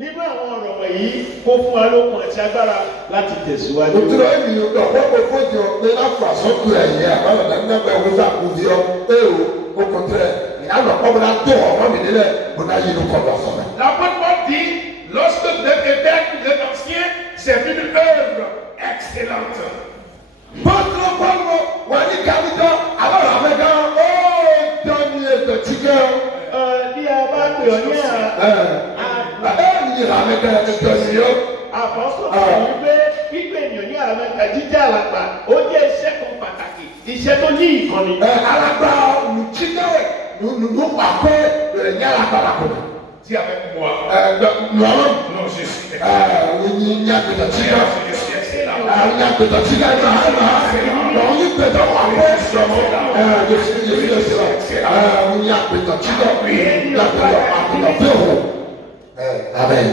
nínú àwọn ọ̀rọ̀ wọ̀nyí kó fún wa lókun àti agbára láti tẹ̀síwájú. Òtún ẹ̀mí yóò dọ̀ wọ́n kò fojì ọ pé láfa sọ́kù ẹ̀yẹ àbálọ̀ dáná bẹ́ẹ̀ wọ́n fà kú bí ọ éèwò okùnrin ẹ̀ ìyànà ọ̀bùnà tó ọ̀mọ́ mi nílẹ̀ bùnà yìí ló kọ̀ lọ sọ̀rọ̀. La parole dit, lorsque vous êtes évêque, vous êtes ancien, c'est une œuvre excellente. Bọ́sùn pọ́nmọ́ wà ní kábítọ́ àwọn àmẹ́gá ó dání ẹ̀dọ̀ tí kẹ́ Bí a bá pè ọ́ ní àpọ́sọ̀ kan wípé pípé ènìyàn ní àmẹ́ka jíjẹ́ alàgbà ó jẹ́ iṣẹ́ kan pàtàkì iṣẹ́ tó ní ìkànnì. Alàgbà olùjíkẹ́wẹ̀ ló pàkó rẹ̀ ní alàgbà làkùnà. Dis avec moi. Non, Non, je suis. il y a que de tigre. Je suis excellent. Il y a que de tigre. Non, il peut y avoir je suis excellent. Il y a que de tigre. Il y a que de tigre. Amen.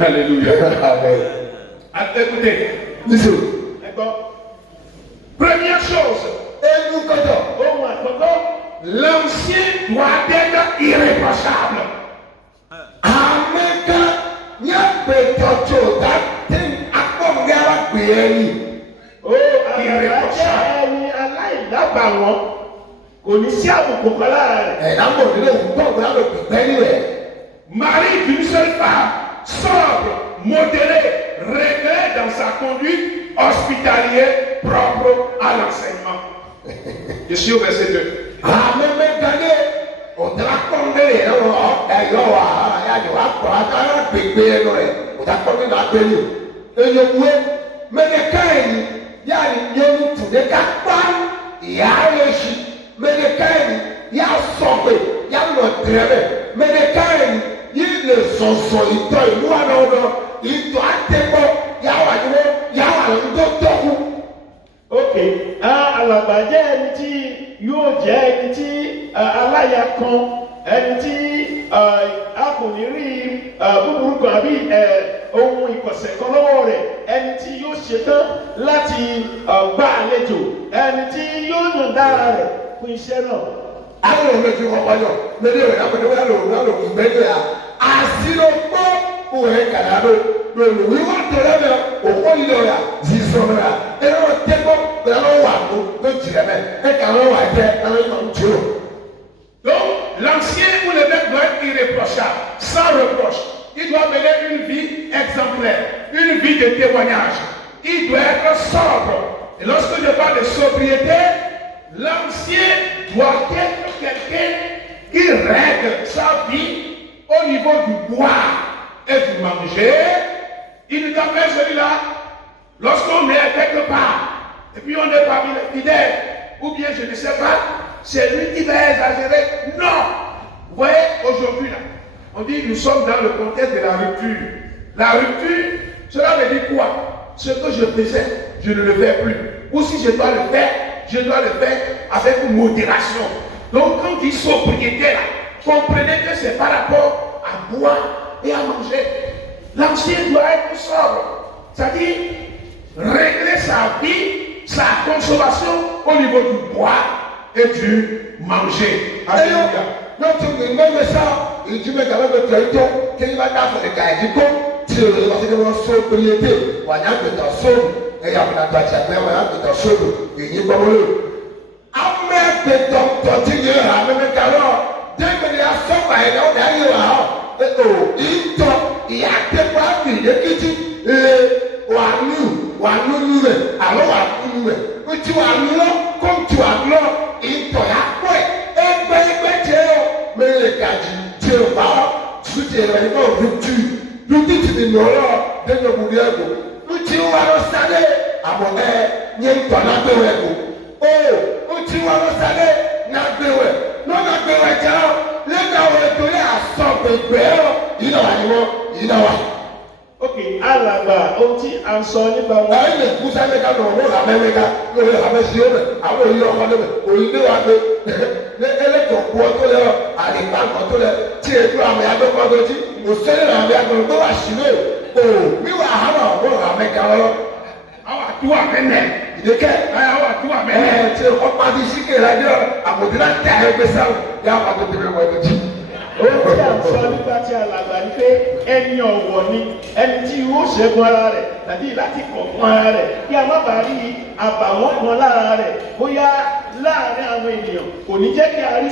Alléluia. Amen. Écoutez. Listen. D'accord. Première chose. Et nous, quand Ohun l'ancien doit être irréprochable. Amẹ́ká ní àpèjọ́jọ́ dàtí akọ̀ǹgàrà pè é ní. Ó àgbàlá jẹ́ ẹni aláìlábàwọ́n kò ní sí àbùkù kan lára rẹ̀. Ẹ̀dá mọ̀ nílé òkúta òkúta ló pè ní rẹ̀. Mari d'une seule femme, sobre, modéré, réglé dans sa conduite, hospitalier, propre à l'enseignement. Je suis au verset 2. Amẹ́ká ní òtún akọ̀ǹgàrà yẹn wọ̀ ẹ̀yọ́ wà ayájọ́ akọ̀ akára gbègbè ẹnu rẹ̀ òtún akọ̀ǹgàrà gbẹ̀lú. Eyọ̀wé mẹ́lẹ̀ká yìí yáàni yẹnu tùdẹ́ká pa ìyá rẹ̀ sí. Mẹ́lẹ̀ká yìí yà sọ̀gbẹ̀ yà lọ tẹ̀rẹ̀. Mẹ́lẹ̀ká yìí yìí lè sọ̀sọ̀ ìtọ̀ ìlú àdọ́dọ̀ ìtọ̀ àtẹ̀kọ́ yà wà ní yà wà lọ́dọ̀ tọ́kù. Ok, alàgbà jẹ́ ẹni tí yóò jẹ́ ẹni tí aláya kan, ẹni tí a kò ní rí búburú kan àbí ohun ìkọ̀sẹ̀ kan lọ́wọ́ rẹ̀, ẹni tí yóò ṣetán láti gba àlejò, ẹni tí yóò yàn dára rẹ̀ fún iṣẹ́ náà. Àwọn ọmọ ẹ̀jú ọkọ̀ yọ lórí ìwé àpẹẹrẹ wọn lò ìgbẹ́lẹ̀ yà àṣìlò gbọ́ òwe kàdá ló lòlù wíwá tẹ̀lé mẹ́ òkú yìí lọ́yà zizọ́ mẹ́ra ẹ̀rọ tẹ́gbọ́ pẹ̀lú wà ló ló jìrẹ̀ mẹ́ ẹ̀ka ló wà jẹ́ ẹ̀rọ yìí lọ́n jù. Donc, l'ancien ou le mec doit être irréprochable, sans reproche. Il doit mener une vie exemplaire, une vie de témoignage. Il doit être sobre. Et lorsque je parle de sobriété, l'ancien doit être quelqu'un qui règle sa vie au niveau du boire et du manger. Il nous appelle celui-là, lorsqu'on est quelque part, et puis on est parmi les fidèles, ou bien je ne sais pas, c'est lui qui va exagérer. Non! Vous voyez, aujourd'hui là, on dit nous sommes dans le contexte de la rupture. La rupture, cela veut dire quoi? Ce que je faisais, je ne le fais plus. Ou si je dois le faire, je dois le faire avec modération. Donc quand il dit sobriété là, comprenez que c'est par rapport à boire et à manger. L'ancien doit être sobre. C'est-à-dire régler sa vie, sa consommation au niveau du boire et du manger. Alléluia. Notre même ça, il dit mais quand même le traité, qu'il va faire le cas du coup, tu le vois que mon sobriété, on a que ta somme, et il y a un attaque, on a que ta somme, il y a pas mal. Avec des docteurs, avec alors, dès que les assommés, on a eu là, il y a des parties, il y a qui dit, Wanu, alors Wanu, tu as là, comme tu as là, il te a quoi, mais les gars, tu vas, tu es là, rupture, nous dit tu es là, de nos bouillons, nous tu vas le salaire, à mon air, n'y a pas de oh, tu vas le salaire, n'a pas de non, n'a pas de les gars ont donné à 100 bébés, il a Ok, alàgbà ohun tí a ń sọ nípa wọn. Ẹ̀yin lè kú sáré ká lọ wọ́n làmẹ́ mẹ́ka lórí làmẹ́ sí ọ̀bẹ àwọn òyìnbó ọkọ lẹ́bẹ̀ òyìnbó wa gbé ní ẹlẹ́tọ̀ kú ọ tó lẹ àdìgbà kan tó lẹ tí ètò àmì àgbẹ̀kọ́ tó ti òṣèlú làmì àgbẹ̀kọ́ tó wà sílẹ̀ o mi wà hàmà wọ́n làmẹ́ ká lọ. Àwọn àdúrà mẹ́mẹ́. Ìdíkẹ́ àwọn àdúrà mẹ́mẹ́. tí o kọ́ pàdé síkè rẹ̀ ní àmọ̀dínlá tẹ̀ ẹ́ gbé sáwọn yà wà tó tẹ̀lé wọ́n ẹ̀dọ́jì. Ohun tí a ń sọ nípa ti alàgbà ni pé ẹni ọ̀wọ̀ ni ẹni tí yóò ṣẹ́gun ara rẹ̀ tàbí láti kọ̀ fún ara rẹ̀ kí a má bàa rí àbàwọ́n kan lára rẹ̀ bóyá láàárín àwọn ènìyàn kò ní jẹ́ kí a rí.